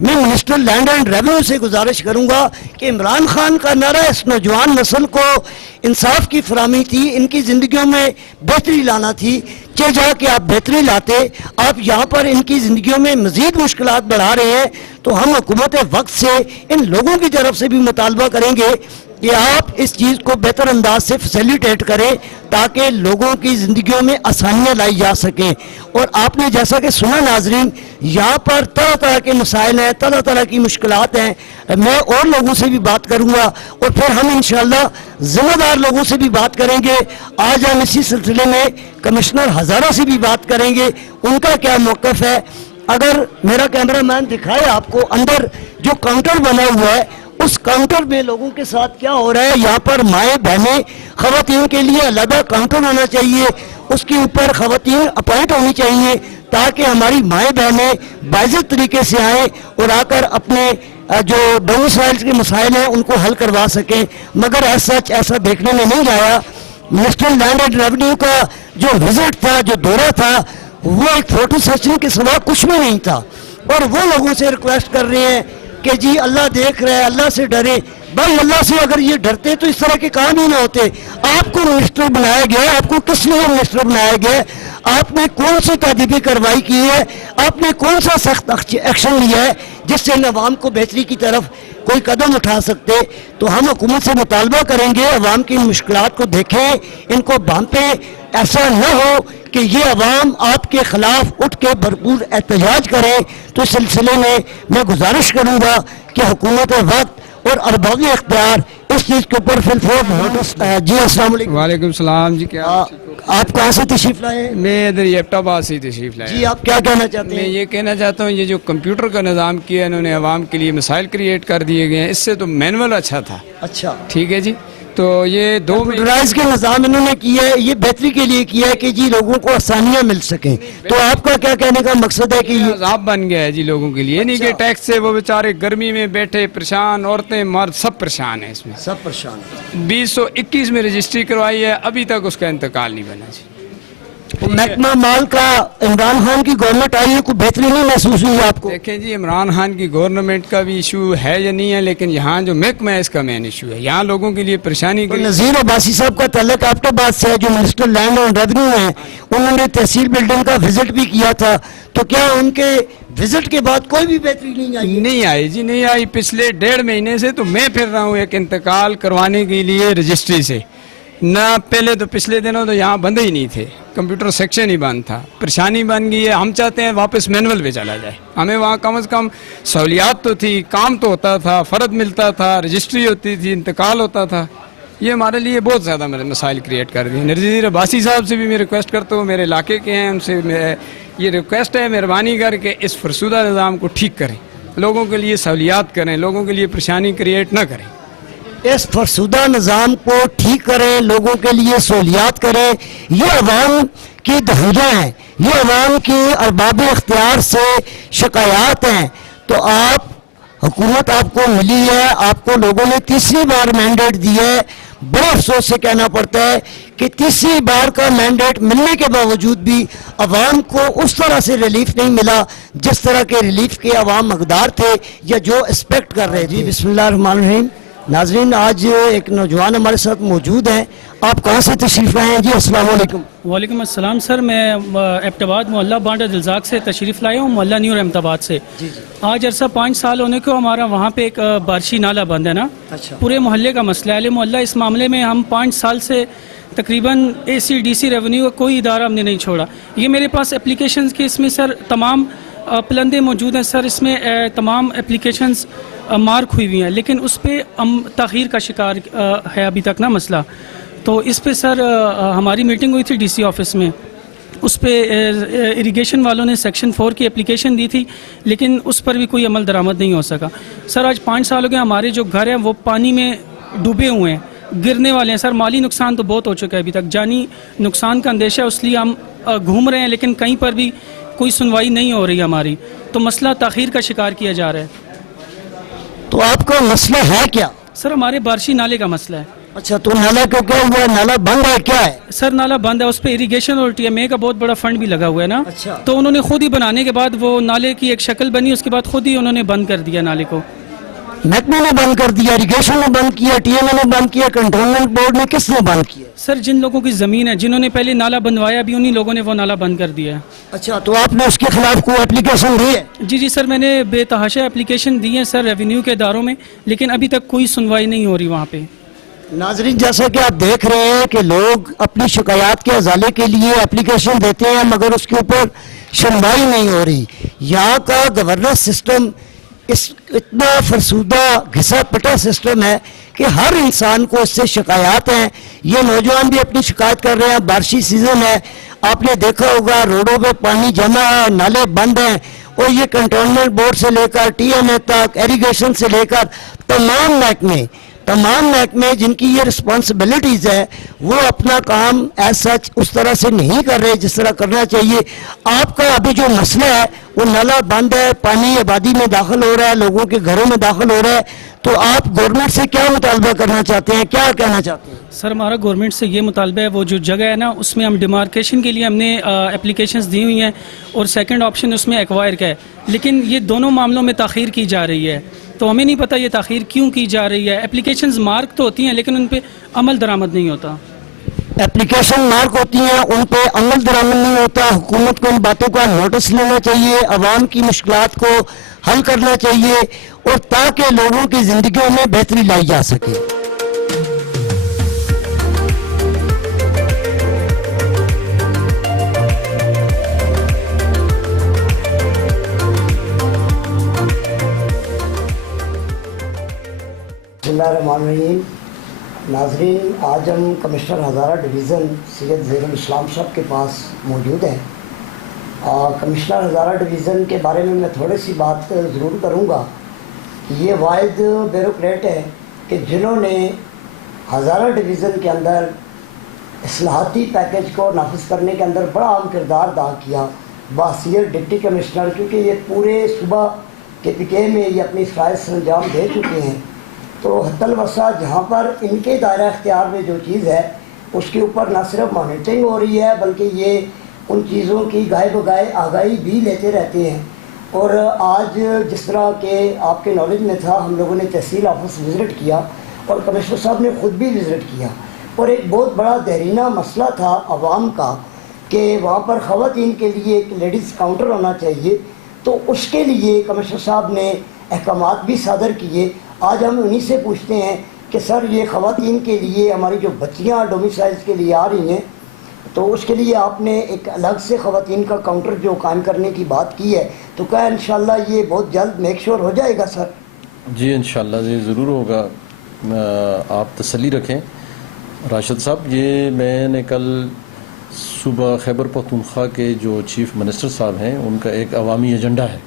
मैं मिनिस्टर लैंड एंड रेवेन्यू से गुजारिश करूंगा कि इमरान खान का नारा इस नौजवान नस्ल को इंसाफ की फराहमी थी, इनकी ज़िंदगियों में बेहतरी लाना थी। चाहे जा के आप बेहतरी लाते, आप यहाँ पर इनकी ज़िंदगियों में मज़ीद मुश्किलात बढ़ा रहे हैं। तो हम हुकूमत वक्त से इन लोगों की तरफ से भी मुतालबा करेंगे कि आप इस चीज़ को बेहतर अंदाज से फैसिलिटेट करें ताकि लोगों की ज़िंदगियों में आसानियाँ लाई जा सकें। और आपने जैसा कि सुना नाजरीन, यहाँ पर तरह तरह के मसाइल हैं, तरह तरह की मुश्किलात हैं। मैं और लोगों से भी बात करूँगा और फिर हम इंशाअल्लाह ज़िम्मेदार लोगों से भी बात करेंगे। आज हम इसी सिलसिले में कमिश्नर हज़ारा से भी बात करेंगे, उनका क्या मौक़िफ़ है। अगर मेरा कैमरामैन दिखाए आपको, अंदर जो काउंटर बना हुआ है उस काउंटर में लोगों के साथ क्या हो रहा है। यहाँ पर माएँ बहनें, ख़वातीन के लिए अलग काउंटर होना चाहिए, उसके ऊपर ख़वातीन अपॉइंट होनी चाहिए ताकि हमारी माएँ बहनें बाइज़्ज़त तरीके से आएँ और आकर अपने जो डोमिसाइल्स के मसाइल हैं उनको हल करवा सकें। मगर ऐसा देखने में नहीं आया। मिनिस्टर लैंड एंड रेवेन्यू का जो विजिट था, जो दौरा था, वो एक फोटो सेशन के सिवा कुछ भी नहीं था। और वो लोगों से रिक्वेस्ट कर रहे हैं कि जी अल्लाह देख रहा है, अल्लाह से डरे। भाई अल्लाह से अगर ये डरते तो इस तरह के काम ही ना होते। आपको मिनिस्टर बनाया गया, आपको किस लिए मिनिस्टर बनाया गया, आपने कौन सी तादीबी कार्रवाई की है, आपने कौन सा सख्त एक्शन लिया है जिससे इन अवाम को बेहतरी की तरफ कोई कदम उठा सकते। तो हम हुकूमत से मुतालबा करेंगे, अवाम की मुश्किलात को देखें, इनको भांपें। ऐसा न हो कि ये अवाम आपके खिलाफ उठ के भरपूर एहतजाज करें। तो इस सिलसिले में मैं गुजारिश करूँगा कि हुकूमत वक्त और अरबाब इख्तियार इस चीज़ के ऊपर फिलफोर नोटिस। जी अस्सलाम वालेकुम। वालेकुम सलाम जी। क्या आप कहाँ से तशरीफ लाए? मैं इधर एबटाबाद से तशरीफ लाया। जी आप क्या कहना चाहते हैं? मैं ये कहना चाहता हूँ, ये जो कंप्यूटर का निज़ाम किया इन्होंने, अवाम के लिए मसाइल क्रिएट कर दिए गए हैं। इससे तो मैनुअल अच्छा था। अच्छा, ठीक है जी। तो ये कंप्यूटराइज के निज़ाम इन्होंने किया है, ये बेहतरी के लिए किया है कि जी लोगों को आसानियाँ मिल सकें। तो आपका क्या कहने का मकसद है कि ये अज़ाब बन गया है जी लोगों के लिए। नहीं कि टैक्स से वो बेचारे गर्मी में बैठे परेशान, औरतें मर्द सब परेशान है। इसमें सब परेशान है। 2021 में रजिस्ट्री करवाई है, अभी तक उसका इंतकाल नहीं बना जी। महकमा माल का इमरान खान की गवर्नमेंट आई है, कोई बेहतरी नहीं महसूस हुई आपको? देखें जी, इमरान खान की गवर्नमेंट का भी इशू है या नहीं है, लेकिन यहाँ जो महकमा है इसका मेन इशू है। यहाँ लोगों के लिए परेशानी के नज़ीर अब्बासी साहब का तल्लक एबटाबाद से है, जो मिनिस्टर लैंड एंड रेवेन्यू हैं। उन्होंने तहसील बिल्डिंग का विजिट भी किया था। तो क्या उनके विजिट के बाद कोई भी बेहतरी नहीं आई? नहीं आई जी, नहीं आई। पिछले 1.5 महीने से तो मैं फिर रहा हूँ एक इंतकाल करवाने के लिए रजिस्ट्री से ना। पहले तो पिछले दिनों तो यहाँ बंद ही नहीं थे, कंप्यूटर सेक्शन ही बंद था। परेशानी बन गई है। हम चाहते हैं वापस मैनुअल पे चला जाए। हमें वहाँ कम से कम सहूलियात तो थी, काम तो होता था, फ़र्द मिलता था, रजिस्ट्री होती थी, इंतकाल होता था। ये हमारे लिए बहुत ज़्यादा मसाइल क्रिएट कर दिए। नज़ीर अब्बासी साहब से भी मैं रिक्वेस्ट करता हूँ, मेरे इलाके के हैं, उनसे ये रिक्वेस्ट है, मेहरबानी करके इस फरसुदा निज़ाम को ठीक करें, लोगों के लिए सहूलियात करें, लोगों के लिए परेशानी क्रिएट ना करें। इस फरसुदा निज़ाम को ठीक करें, लोगों के लिए सहूलियात करें। ये अवाम की दहलीज़ें हैं, ये अवाम की अरबाब इख्तियार से शिकायत हैं। तो हुकूमत आपको मिली है, आपको लोगों ने तीसरी बार मैंडेट दी है। बड़े अफसोस से कहना पड़ता है कि तीसरी बार का मैंडेट मिलने के बावजूद भी अवाम को उस तरह से रिलीफ नहीं मिला जिस तरह के रिलीफ के अवाम हकदार थे या जो एक्सपेक्ट कर रहे थे। जी बिस्मिल्लाहिर्रहमानिर्रहीम। नाजरीन, आज एक नौजवान हमारे साथ मौजूद हैं। आप कहाँ से तशरीफ़ लाए हैं? जी अस्सलाम वालेकुम। वालेकुम अस्सलाम सर, मैं एबटाबाद मोहल्ला बांडा दिलजाक से तशरीफ़ लाया हूँ, मोहल्ला न्यू अहमदाबाद से। आज अरसा 5 साल होने को हमारा वहाँ पे एक बारिशी नाला बंद है ना। अच्छा। पूरे मोहल्ले का मसला है। मोहल्ला इस मामले में हम 5 साल से तकरीबन ACDC रेवेन्यू का कोई इदारा हमने नहीं छोड़ा। ये मेरे पास एप्लीकेशंस के इसमें सर तमाम पलंदे मौजूद हैं सर। इसमें तमाम एप्लीकेशंस मार्क हुई हुई हैं, लेकिन उस पर ताख़ीर का शिकार है अभी तक ना मसला। तो इस पे सर हमारी मीटिंग हुई थी DC ऑफिस में اس پہ اریگیشن والوں نے سیکشن 4 کی اپلیکیشن دی تھی لیکن اس پر بھی کوئی عمل درآمد نہیں ہو سکا. سر آج 5 سال ہو گئے ہمارے جو گھر ہیں وہ پانی میں ڈوبے ہوئے ہیں, گرنے والے ہیں. سر مالی نقصان تو بہت ہو چکا ہے, ابھی تک جانی نقصان کا اندیشہ ہے, اس لیے ہم گھوم رہے ہیں لیکن کہیں پر بھی کوئی سنوائی نہیں ہو رہی ہماری, تو مسئلہ تاخیر کا شکار کیا جا رہا ہے. تو آپ کا مسئلہ ہے کیا؟ سر ہمارے بارشی نالے کا مسئلہ ہے. اچھا, تو نالا کیوں کیا ہوا ہے؟ نالا بند ہے کیا ہے؟ سر نالا بند ہے, اس پہ اریگیشن اور ٹی ایم اے کا بہت بڑا فنڈ بھی لگا ہوا ہے نا. اچھا. تو انہوں نے خود ہی بنانے کے بعد وہ نالے کی ایک شکل بنی, اس کے بعد خود ہی انہوں نے بند کر دیا نالے کو. محکمے نے بند کر دیا, اریگیشن نے بند کیا, ٹی ایم اے نے بند کیا, کنٹرولمنٹ بورڈ نے, کس نے بند کیا؟ سر جن لوگوں کی زمین ہے, جنہوں نے پہلے نالا بندوایا بھی, انہی لوگوں نے وہ نالا بند کر دیا ہے. اچھا, تو آپ نے اس کے خلاف کوئی اپلیکیشن دی ہے؟ جی سر, میں نے بے تحاشا اپلیکیشن دی ہے سر ریونیو کے اداروں میں, لیکن ابھی تک کوئی سنوائی نہیں ہو رہی وہاں پہ. ناظرین, جیسا کہ آپ دیکھ رہے ہیں کہ لوگ اپنی شکایات کے ازالے کے لیے اپلیکیشن دیتے ہیں مگر اس کے اوپر سنوائی نہیں ہو رہی. یہاں کا گورننس سسٹم اتنا فرسودہ گھسا پٹا سسٹم ہے کہ ہر انسان کو اس سے شکایات ہیں. یہ نوجوان بھی اپنی شکایت کر رہے ہیں. بارشی سیزن ہے, آپ نے دیکھا ہوگا روڈوں پہ پانی جمع ہے, نالے بند ہیں, اور یہ کنٹرولمنٹ بورڈ سے لے کر ٹی ایم اے تک, ایریگیشن سے لے کر تمام محکمے جن کی یہ رسپانسبلٹیز ہے وہ اپنا کام ایز سچ اس طرح سے نہیں کر رہے جس طرح کرنا چاہیے. آپ کا ابھی جو مسئلہ ہے وہ نالا بند ہے, پانی آبادی میں داخل ہو رہا ہے, لوگوں کے گھروں میں داخل ہو رہا ہے, تو آپ گورنمنٹ سے کیا مطالبہ کرنا چاہتے ہیں, کیا کہنا چاہتے ہیں؟ سر ہمارا گورنمنٹ سے یہ مطالبہ ہے, وہ جو جگہ ہے نا اس میں ہم ڈیمارکیشن کے لیے ہم نے اپلیکیشنز دی ہوئی ہیں, اور سیکنڈ آپشن اس میں ایکوائر کا ہے, لیکن یہ دونوں معاملوں میں تاخیر کی جا رہی ہے. تو ہمیں نہیں پتہ یہ تاخیر کیوں کی جا رہی ہے. اپلیکیشنز مارک تو ہوتی ہیں لیکن ان پہ عمل درآمد نہیں ہوتا. اپلیکیشن مارک ہوتی ہیں, ان پہ عمل درآمد نہیں ہوتا. حکومت کو ان باتوں کا نوٹس لینا چاہیے, عوام کی مشکلات کو حل کرنا چاہیے, اور تاکہ لوگوں کی زندگیوں میں بہتری لائی جا سکے. بسم اللہ الرحمن الرحیم. ناظرین, آج ہم کمشنر ہزارہ ڈویژن سید زیر الاسلام صاحب کے پاس موجود ہیں. کمشنر ہزارہ ڈویژن کے بارے میں تھوڑی سی بات ضرور کروں گا. یہ واحد بیوروکریٹ ہے کہ جنہوں نے ہزارہ ڈویژن کے اندر اصلاحاتی پیکیج کو نافذ کرنے کے اندر بڑا اہم کردار ادا کیا بحیثیت ڈپٹی کمشنر, کیونکہ یہ پورے صوبہ کے PK میں یہ اپنی فرائض سر انجام دے چکے ہیں. تو حتی الوسع جہاں پر ان کے دائرہ اختیار میں جو چیز ہے اس کے اوپر نہ صرف مانیٹرنگ ہو رہی ہے بلکہ یہ ان چیزوں کی گائے بگائے آگاہی بھی لیتے رہتے ہیں. اور آج جس طرح کہ آپ کے نالج میں تھا, ہم لوگوں نے تحصیل آفس وزٹ کیا اور کمشنر صاحب نے خود بھی وزٹ کیا, اور ایک بہت بڑا دیرینہ مسئلہ تھا عوام کا کہ وہاں پر خواتین کے لیے ایک لیڈیز کاؤنٹر ہونا چاہیے. تو اس کے لیے کمشنر صاحب نے احکامات بھی صادر کیے. آج ہم انہی سے پوچھتے ہیں کہ سر یہ خواتین کے لیے ہماری جو بچیاں ڈومیسائلز کے لیے آ رہی ہیں تو اس کے لیے آپ نے ایک الگ سے خواتین کا کاؤنٹر جو قائم کرنے کی بات کی ہے, تو کیا انشاءاللہ یہ بہت جلد میک شور ہو جائے گا سر؟ جی انشاءاللہ یہ ضرور ہوگا, آپ تسلی رکھیں راشد صاحب. یہ میں نے کل صوبہ خیبر پختونخوا کے جو چیف منسٹر صاحب ہیں ان کا ایک عوامی ایجنڈا ہے,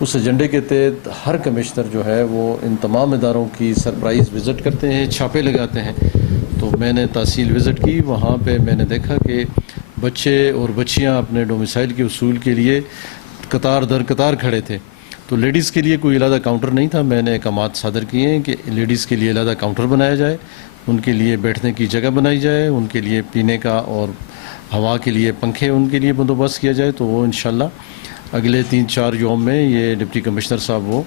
اس ایجنڈے کے تحت ہر کمشنر جو ہے وہ ان تمام اداروں کی سرپرائز وزٹ کرتے ہیں, چھاپے لگاتے ہیں. تو میں نے تحصیل وزٹ کی, وہاں پہ میں نے دیکھا کہ بچے اور بچیاں اپنے ڈومیسائل کے حصول کے لیے قطار در قطار کھڑے تھے. تو لیڈیز کے لیے کوئی علیحدہ کاؤنٹر نہیں تھا. میں نے احکامات صادر کیے ہیں کہ لیڈیز کے لیے علیحدہ کاؤنٹر بنایا جائے, ان کے لیے بیٹھنے کی جگہ بنائی جائے, ان کے لیے پینے کا اور ہوا کے لیے پنکھے ان کے لیے بندوبست کیا جائے. تو وہ انشاءاللہ اگلے 3-4 یوم میں یہ ڈپٹی کمشنر صاحب وہ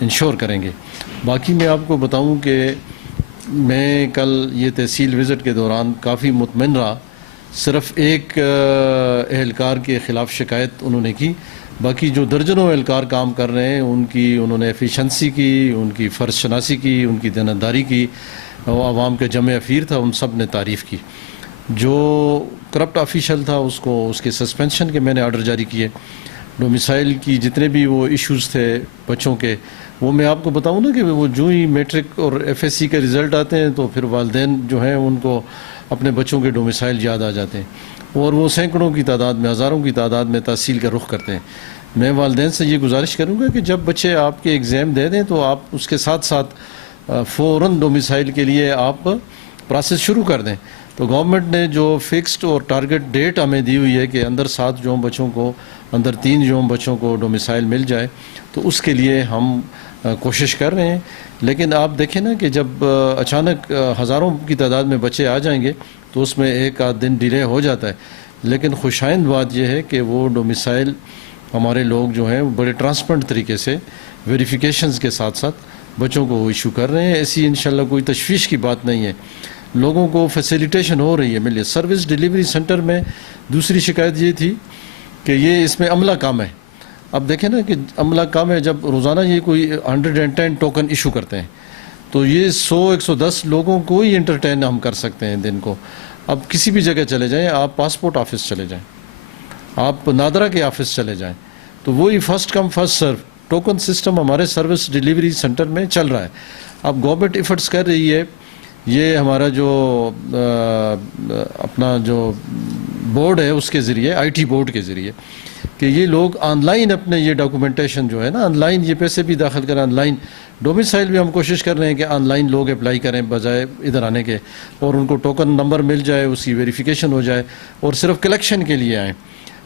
انشور کریں گے. باقی میں آپ کو بتاؤں کہ میں کل یہ تحصیل وزٹ کے دوران کافی مطمئن رہا. صرف ایک اہلکار کے خلاف شکایت انہوں نے کی, باقی جو درجنوں اہلکار کام کر رہے ہیں انہوں نے ایفیشنسی کی, ان کی فرض شناسی کی, ان کی دیانتداری کی, عوام کا جمع افیر تھا, ان سب نے تعریف کی. جو کرپٹ آفیشل تھا اس کے سسپینشن کے میں نے آرڈر جاری کیے. ڈومیسائل کی جتنے بھی وہ ایشوز تھے بچوں کے, وہ میں آپ کو بتاؤں نا کہ وہ جو ہی میٹرک اور FSC کے رزلٹ آتے ہیں تو پھر والدین جو ہیں ان کو اپنے بچوں کے ڈومیسائل یاد آ جاتے ہیں. اور وہ سینکڑوں کی تعداد میں، ہزاروں کی تعداد میں تحصیل کا رخ کرتے ہیں. میں والدین سے یہ گزارش کروں گا کہ جب بچے آپ کے ایگزام دے دیں تو آپ اس کے ساتھ ساتھ فوراً ڈومیسائل کے لیے آپ پروسیس شروع کر دیں. تو گورنمنٹ نے جو فکسڈ اور ٹارگٹ ڈیٹ ہمیں دی ہوئی ہے کہ اندر 7 جون بچوں کو، اندر 3 جون بچوں کو ڈومیسائل مل جائے، تو اس کے لیے ہم کوشش کر رہے ہیں. لیکن آپ دیکھیں نا کہ جب اچانک ہزاروں کی تعداد میں بچے آ جائیں گے تو اس میں 1 آدھ دن ڈیلے ہو جاتا ہے. لیکن خوشائند بات یہ ہے کہ وہ ڈومیسائل ہمارے لوگ جو ہیں بڑے ٹرانسپرنٹ طریقے سے ویریفیکیشنز کے ساتھ ساتھ بچوں کو ایشو کر رہے ہیں. ایسی انشاءاللہ کوئی تشویش کی بات نہیں ہے. لوگوں کو فیسیلیٹیشن ہو رہی ہے ملیے. سروس ڈیلیوری سینٹر میں دوسری شکایت یہ تھی کہ یہ اس میں عملہ کام ہے. اب دیکھیں نا کہ عملہ کام ہے. جب روزانہ یہ کوئی 110 ٹوکن ایشو کرتے ہیں تو یہ 100-110 لوگوں کو ہی انٹرٹین ہم کر سکتے ہیں دن کو. اب کسی بھی جگہ چلے جائیں، آپ پاسپورٹ آفس چلے جائیں، آپ نادرا کے آفس چلے جائیں، تو وہی first come first serve token system ہمارے سروس ڈیلیوری سینٹر میں چل رہا ہے. اب گورنمنٹ ایفرٹس کر رہی ہے، یہ ہمارا جو اپنا جو بورڈ ہے اس کے ذریعے، IT بورڈ کے ذریعے، کہ یہ لوگ آن لائن اپنے یہ ڈاکومنٹیشن جو ہے نا، آن لائن یہ پیسے بھی داخل کریں. آن لائن ڈومیسائل بھی ہم کوشش کر رہے ہیں کہ آن لائن لوگ اپلائی کریں بجائے ادھر آنے کے، اور ان کو ٹوکن نمبر مل جائے، اس کی ویریفیکیشن ہو جائے اور صرف کلیکشن کے لیے آئیں.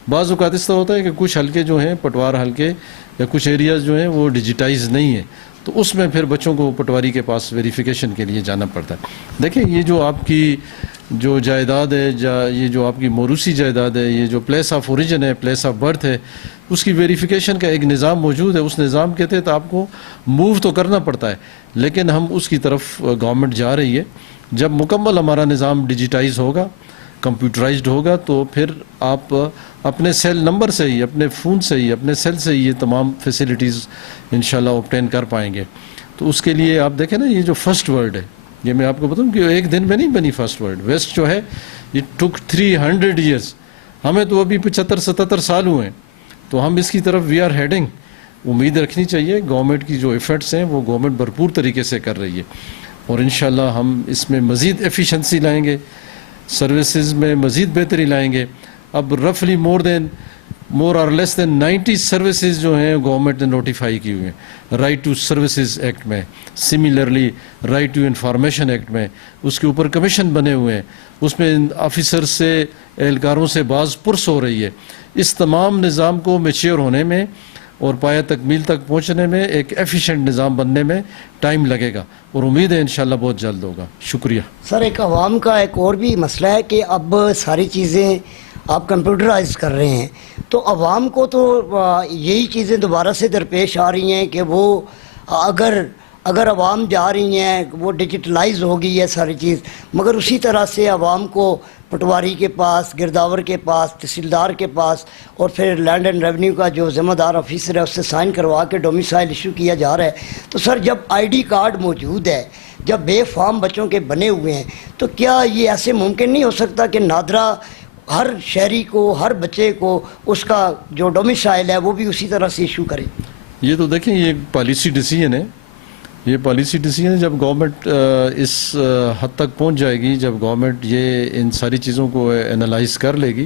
بعض اوقات اس طرح ہوتا ہے کہ کچھ حلقے جو ہیں، پٹوار حلقے یا کچھ ایریاز جو ہیں وہ ڈیجیٹائز نہیں ہیں، تو اس میں پھر بچوں کو پٹواری کے پاس ویریفیکیشن کے لیے جانا پڑتا ہے. دیکھیں یہ جو آپ کی جو جائیداد ہے، یہ جو آپ کی موروثی جائیداد ہے، یہ جو پلیس آف اوریجن ہے، پلیس آف برتھ ہے، اس کی ویریفیکیشن کا ایک نظام موجود ہے. اس نظام کے تحت آپ کو موو تو کرنا پڑتا ہے، لیکن ہم اس کی طرف گورنمنٹ جا رہی ہے. جب مکمل ہمارا نظام ڈیجیٹائز ہوگا، کمپیوٹرائزڈ ہوگا، تو پھر آپ اپنے سیل نمبر سے ہی، اپنے فون سے ہی، اپنے سیل سے ہی یہ تمام فیسیلیٹیز انشاءاللہ اوبٹین کر پائیں گے. تو اس کے لیے آپ دیکھیں نا، یہ جو فرسٹ ورلڈ ہے، یہ میں آپ کو بتاؤں کہ ایک دن میں نہیں بنی فرسٹ ورلڈ. ویسٹ جو ہے یہ ٹک 300 ایئرز. ہمیں تو ابھی 75-77 سال ہوئے ہیں، تو ہم اس کی طرف وی آر ہیڈنگ. امید رکھنی چاہیے. گورنمنٹ کی جو ایفرٹس ہیں وہ گورنمنٹ بھرپور طریقے سے کر رہی ہے، اور انشاءاللہ ہم اس میں مزید ایفیشنسی لائیں گے، سروسز میں مزید بہتری لائیں گے. اب رفلی مور اور لیس دین 90 سروسز جو ہیں گورنمنٹ نے نوٹیفائی کی ہوئی ہیں رائٹ ٹو سروسز ایکٹ میں، similarly right to information act میں. اس کے اوپر کمیشن بنے ہوئے ہیں، اس میں آفیسر سے، اہلکاروں سے باز پرس ہو رہی ہے. اس تمام نظام کو میچیور ہونے میں اور پایہ تکمیل تک پہنچنے میں، ایک ایفیشینٹ نظام بننے میں ٹائم لگے گا، اور امید ہے انشاءاللہ بہت جلد ہوگا. شکریہ. سر ایک عوام کا ایک اور بھی مسئلہ ہے کہ اب ساری چیزیں آپ کمپیوٹرائز کر رہے ہیں، تو عوام کو تو یہی چیزیں دوبارہ سے درپیش آ رہی ہیں کہ وہ اگر عوام جا رہی ہیں، وہ ڈیجیٹلائز ہو گئی ہے ساری چیز، مگر اسی طرح سے عوام کو پٹواری کے پاس، گرداور کے پاس، تحصیلدار کے پاس، اور پھر لینڈ اینڈ ریونیو کا جو ذمہ دار آفیسر ہے اس سے سائن کروا کے ڈومیسائل ایشو کیا جا رہا ہے. تو سر جب ID کارڈ موجود ہے، جب بے فارم بچوں کے بنے ہوئے ہیں، تو کیا یہ ایسے ممکن نہیں ہو سکتا کہ نادرا ہر شہری کو، ہر بچے کو اس کا جو ڈومیسائل ہے وہ بھی اسی طرح سے ایشو کرے؟ یہ تو دیکھیں یہ پالیسی ڈیسیژن ہے. یہ پالیسی ڈیسیژن ہے. جب گورنمنٹ اس حد تک پہنچ جائے گی، جب گورنمنٹ یہ ان ساری چیزوں کو انالائز کر لے گی،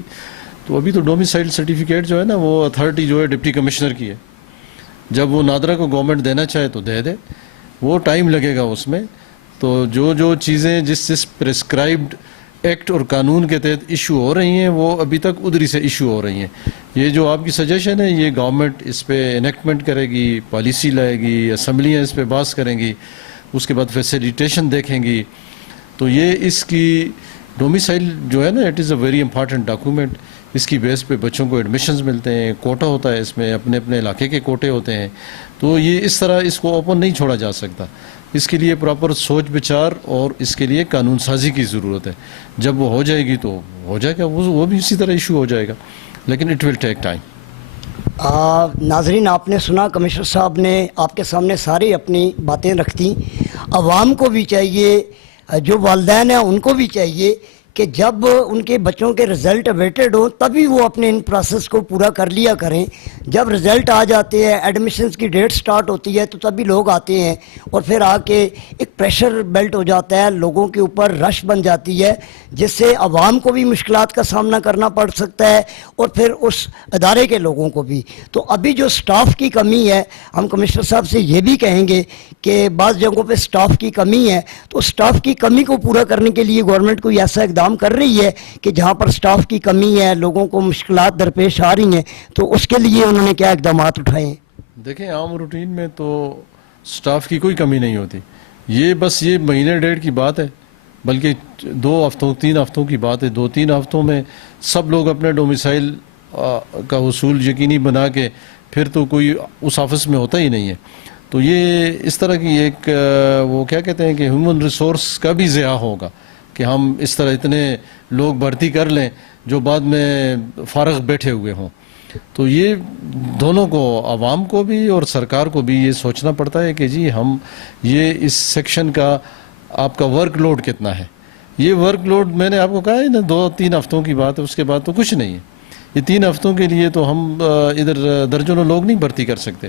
تو ابھی تو ڈومیسائل سرٹیفکیٹ جو ہے نا، وہ اتھارٹی جو ہے ڈپٹی کمشنر کی ہے. جب وہ نادرا کو گورنمنٹ دینا چاہے تو دے دے، وہ ٹائم لگے گا اس میں. تو جو چیزیں جس پرسکرائبڈ ایکٹ اور قانون کے تحت ایشو ہو رہی ہیں، وہ ابھی تک ادھری سے ایشو ہو رہی ہیں. یہ جو آپ کی سجیشن ہے، یہ گورنمنٹ اس پہ انیکٹمنٹ کرے گی، پالیسی لائے گی، اسمبلیاں اس پہ باس کریں گی، اس کے بعد فیسیلیٹیشن دیکھیں گی. تو یہ اس کی ڈومیسائل جو ہے نا، it is a very important document. اس کی بیس پہ بچوں کو ایڈمیشنز ملتے ہیں، کوٹا ہوتا ہے اس میں، اپنے اپنے علاقے کے کوٹے ہوتے ہیں. تو یہ اس طرح اس کو اوپن نہیں چھوڑا جا سکتا. اس کے لیے پراپر سوچ بچار اور اس کے لیے قانون سازی کی ضرورت ہے. جب وہ ہو جائے گی تو ہو جائے گا، وہ بھی اسی طرح ایشو ہو جائے گا، لیکن اٹ ول ٹیک ٹائم. ناظرین، آپ نے سنا کمشنر صاحب نے آپ کے سامنے ساری اپنی باتیں رکھ دیں. عوام کو بھی چاہیے، جو والدین ہیں ان کو بھی چاہیے کہ جب ان کے بچوں کے رزلٹ اویٹڈ ہوں تبھی وہ اپنے ان پروسیس کو پورا کر لیا کریں. جب رزلٹ آ جاتے ہیں, ایڈمیشنز کی ڈیٹ سٹارٹ ہوتی ہے, تو تبھی لوگ آتے ہیں اور پھر آ کے ایک پریشر بلٹ ہو جاتا ہے, لوگوں کے اوپر رش بن جاتی ہے, جس سے عوام کو بھی مشکلات کا سامنا کرنا پڑ سکتا ہے اور پھر اس ادارے کے لوگوں کو بھی. تو ابھی جو سٹاف کی کمی ہے, ہم کمشنر صاحب سے یہ بھی کہیں گے کہ بعض جگہوں پہ سٹاف کی کمی ہے, تو سٹاف کی کمی کو پورا کرنے کے لیے گورنمنٹ کوئی ایسا اقدام کر رہی ہے کہ جہاں پر سٹاف کی کمی ہے, لوگوں کو مشکلات درپیش آ رہی ہیں, تو اس کے لیے انہوں نے کیا اقدامات اٹھائے ہیں؟ دیکھیں, عام روٹین میں تو سٹاف کی کوئی کمی نہیں ہوتی. یہ بس یہ مہینے ڈیڑھ کی بات ہے, بلکہ 2 ہفتوں 3 ہفتوں کی بات ہے. 2-3 ہفتوں میں سب لوگ اپنے ڈومیسائل کا حصول یقینی بنا کے پھر تو کوئی اس آفس میں ہوتا ہی نہیں ہے. تو یہ اس طرح کی ایک وہ کیا کہتے ہیں کہ ہیومن ریسورس کا بھی ضیاع ہوگا کہ ہم اس طرح اتنے لوگ بھرتی کر لیں جو بعد میں فارغ بیٹھے ہوئے ہوں. تو یہ دونوں کو, عوام کو بھی اور سرکار کو بھی یہ سوچنا پڑتا ہے کہ جی ہم یہ اس سیکشن کا آپ کا ورک لوڈ کتنا ہے. یہ ورک لوڈ میں نے آپ کو کہا ہے نا 2-3 ہفتوں کی بات ہے, اس کے بعد تو کچھ نہیں ہے. یہ 3 ہفتوں کے لیے تو ہم ادھر درجنوں لوگ نہیں بھرتی کر سکتے.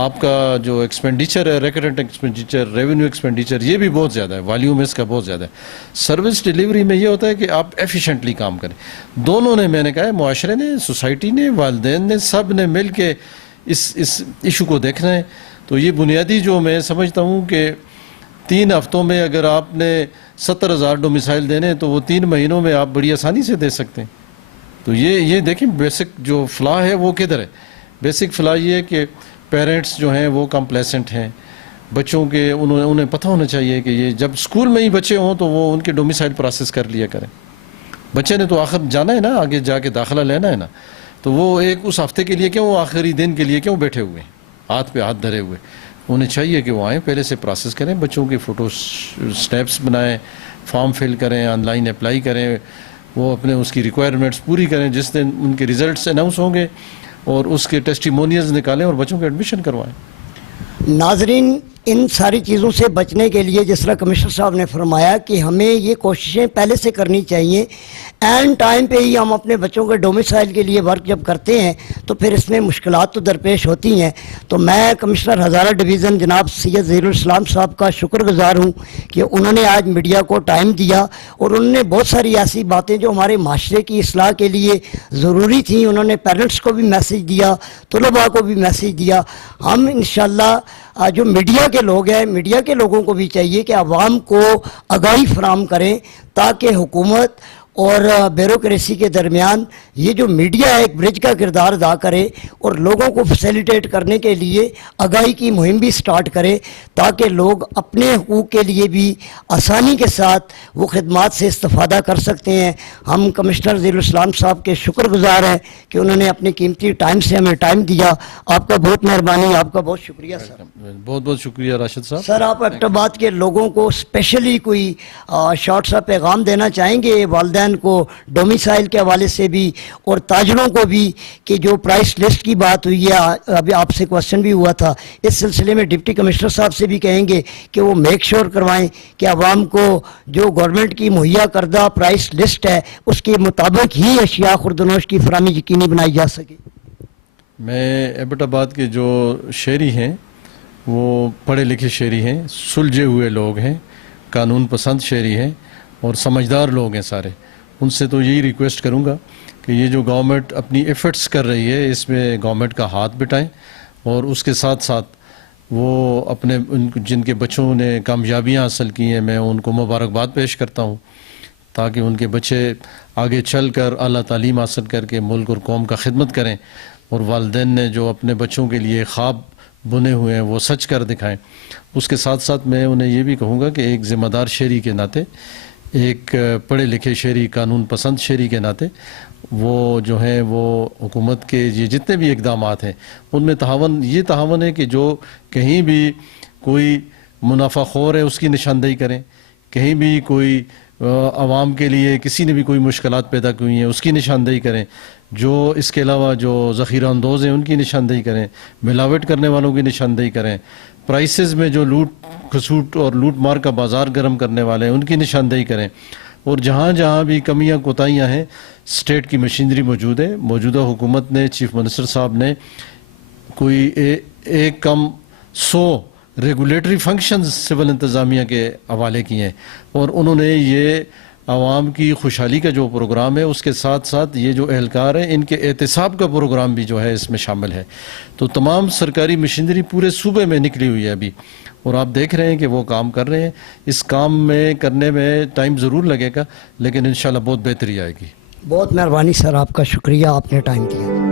آپ کا جو ایکسپینڈیچر ہے, ریکرنٹ ایکسپینڈیچر, ریونیو ایکسپینڈیچر, یہ بھی بہت زیادہ ہے, والیوم اس کا بہت زیادہ ہے. سروس ڈیلیوری میں یہ ہوتا ہے کہ آپ ایفیشینٹلی کام کریں. دونوں نے, میں نے کہا ہے, معاشرے نے, سوسائٹی نے, والدین نے, سب نے مل کے اس ایشو کو دیکھنا ہے. تو یہ بنیادی جو میں سمجھتا ہوں کہ 3 ہفتوں میں اگر آپ نے 70,000 ڈومیسائل دینے تو وہ 3 مہینوں میں آپ بڑی آسانی سے دے سکتے ہیں. تو یہ دیکھیں بیسک جو فلاح ہے وہ کدھر ہے. بیسک فلاح یہ ہے کہ پیرنٹس جو ہیں وہ کمپلیسنٹ ہیں. بچوں کے انہیں پتہ ہونا چاہیے کہ یہ جب اسکول میں ہی بچے ہوں تو وہ ان کے ڈومیسائل پروسیس کر لیا کریں. بچے نے تو آخر جانا ہے نا, آگے جا کے داخلہ لینا ہے نا. تو وہ ایک اس ہفتے کے لیے کیوں, آخری دن کے لیے کیوں بیٹھے ہوئے ہیں ہاتھ پہ ہاتھ دھرے ہوئے. انہیں چاہیے کہ وہ آئیں, پہلے سے پروسیس کریں, بچوں کے فوٹو سٹیپس بنائیں, فارم فل کریں, آن لائن اپلائی کریں, وہ اپنے اس کی ریکوائرمنٹس پوری کریں. جس دن ان کے ریزلٹس اناؤنس ہوں گے اور اس کے ٹیسٹیمونیلز نکالیں اور بچوں کے ایڈمیشن کروائیں. ناظرین, ان ساری چیزوں سے بچنے کے لیے جس طرح کمشنر صاحب نے فرمایا کہ ہمیں یہ کوششیں پہلے سے کرنی چاہیے. اینڈ ٹائم پہ ہی ہم اپنے بچوں کے ڈومیسائل کے لیے ورک جب کرتے ہیں تو پھر اس میں مشکلات تو درپیش ہوتی ہیں. تو میں کمشنر ہزارہ ڈویژن جناب سید ظہیر الاسلام صاحب کا شکر گزار ہوں کہ انہوں نے آج میڈیا کو ٹائم دیا اور انہوں نے بہت ساری ایسی باتیں جو ہمارے معاشرے کی اصلاح کے لیے ضروری تھیں, انہوں نے پیرنٹس کو بھی میسیج دیا, طلباء کو بھی میسیج دیا. ہم انشاءاللہ جو میڈیا کے لوگ ہیں, میڈیا کے لوگوں کو بھی چاہیے کہ عوام کو آگاہی فراہم کریں تاکہ حکومت اور بیوروکریسی کے درمیان یہ جو میڈیا ہے ایک برج کا کردار ادا کرے اور لوگوں کو فیسیلیٹیٹ کرنے کے لیے آگاہی کی مہم بھی سٹارٹ کرے تاکہ لوگ اپنے حقوق کے لیے بھی آسانی کے ساتھ وہ خدمات سے استفادہ کر سکتے ہیں. ہم کمشنر ظہیر الاسلام صاحب کے شکر گزار ہیں کہ انہوں نے اپنے قیمتی ٹائم سے ہمیں ٹائم دیا. آپ کا بہت مہربانی, آپ کا بہت شکریہ سر. بہت بہت شکریہ راشد صاحب. سر, آپ ایبٹ آباد کے لوگوں کو اسپیشلی کوئی شارٹ سا پیغام دینا چاہیں گے والدین کو ڈومیسائل کے حوالے سے بھی اور تاجروں کو بھی کہ جو پرائس لسٹ کی بات ہوئی ہے, ابھی آپ سے کوسچن بھی ہوا تھا, اس سلسلے میں ڈپٹی کمشنر صاحب سے بھی کہیں گے کہ وہ میک شور کروائیں کہ عوام کو جو گورنمنٹ کی مہیا کردہ پرائس لسٹ ہے اس کے مطابق ہی اشیاء خوردنوش کی فراہمی یقینی بنائی جا سکے. میں ایبٹ آباد کے جو شہری ہیں وہ پڑھے لکھے شہری ہیں, سلجھے ہوئے لوگ ہیں, قانون پسند شہری ہیں اور سمجھدار لوگ ہیں سارے. ان سے تو یہی ریکویسٹ کروں گا کہ یہ جو گورنمنٹ اپنی ایفرٹس کر رہی ہے اس میں گورنمنٹ کا ہاتھ بٹائیں اور اس کے ساتھ ساتھ وہ اپنے جن کے بچوں نے کامیابیاں حاصل کی ہیں میں ان کو مبارکباد پیش کرتا ہوں تاکہ ان کے بچے آگے چل کر اعلیٰ تعلیم حاصل کر کے ملک اور قوم کا خدمت کریں اور والدین نے جو اپنے بچوں کے لیے خواب بنے ہوئے ہیں وہ سچ کر دکھائیں. اس کے ساتھ ساتھ میں انہیں یہ بھی کہوں گا کہ ایک ذمہ دار شہری کے ناطے, ایک پڑھے لکھے شہری, قانون پسند شہری کے ناطے وہ جو ہیں وہ حکومت کے یہ جتنے بھی اقدامات ہیں ان میں یہ تعاون ہے کہ جو کہیں بھی کوئی منافع خور ہے اس کی نشاندہی کریں, کہیں بھی کوئی عوام کے لیے کسی نے بھی کوئی مشکلات پیدا کی ہیں اس کی نشاندہی کریں, جو اس کے علاوہ جو ذخیرہ اندوز ہیں ان کی نشاندہی کریں, ملاوٹ کرنے والوں کی نشاندہی کریں, پرائسز میں جو لوٹ کھسوٹ اور لوٹ مار کا بازار گرم کرنے والے ہیں ان کی نشاندہی کریں, اور جہاں جہاں بھی کمیاں کوتاہیاں ہیں اسٹیٹ کی مشینری موجود ہے. موجودہ حکومت نے چیف منسٹر صاحب نے کوئی ایک کم 100 ریگولیٹری فنکشنز سول انتظامیہ کے حوالے کیے ہیں اور انہوں نے یہ عوام کی خوشحالی کا جو پروگرام ہے اس کے ساتھ ساتھ یہ جو اہلکار ہیں ان کے احتساب کا پروگرام بھی جو ہے اس میں شامل ہے. تو تمام سرکاری مشینری پورے صوبے میں نکلی ہوئی ہے ابھی اور آپ دیکھ رہے ہیں کہ وہ کام کر رہے ہیں. اس کام میں کرنے میں ٹائم ضرور لگے گا لیکن انشاءاللہ بہت بہتری آئے گی. بہت مہربانی سر، آپ کا شکریہ، آپ نے ٹائم دیا.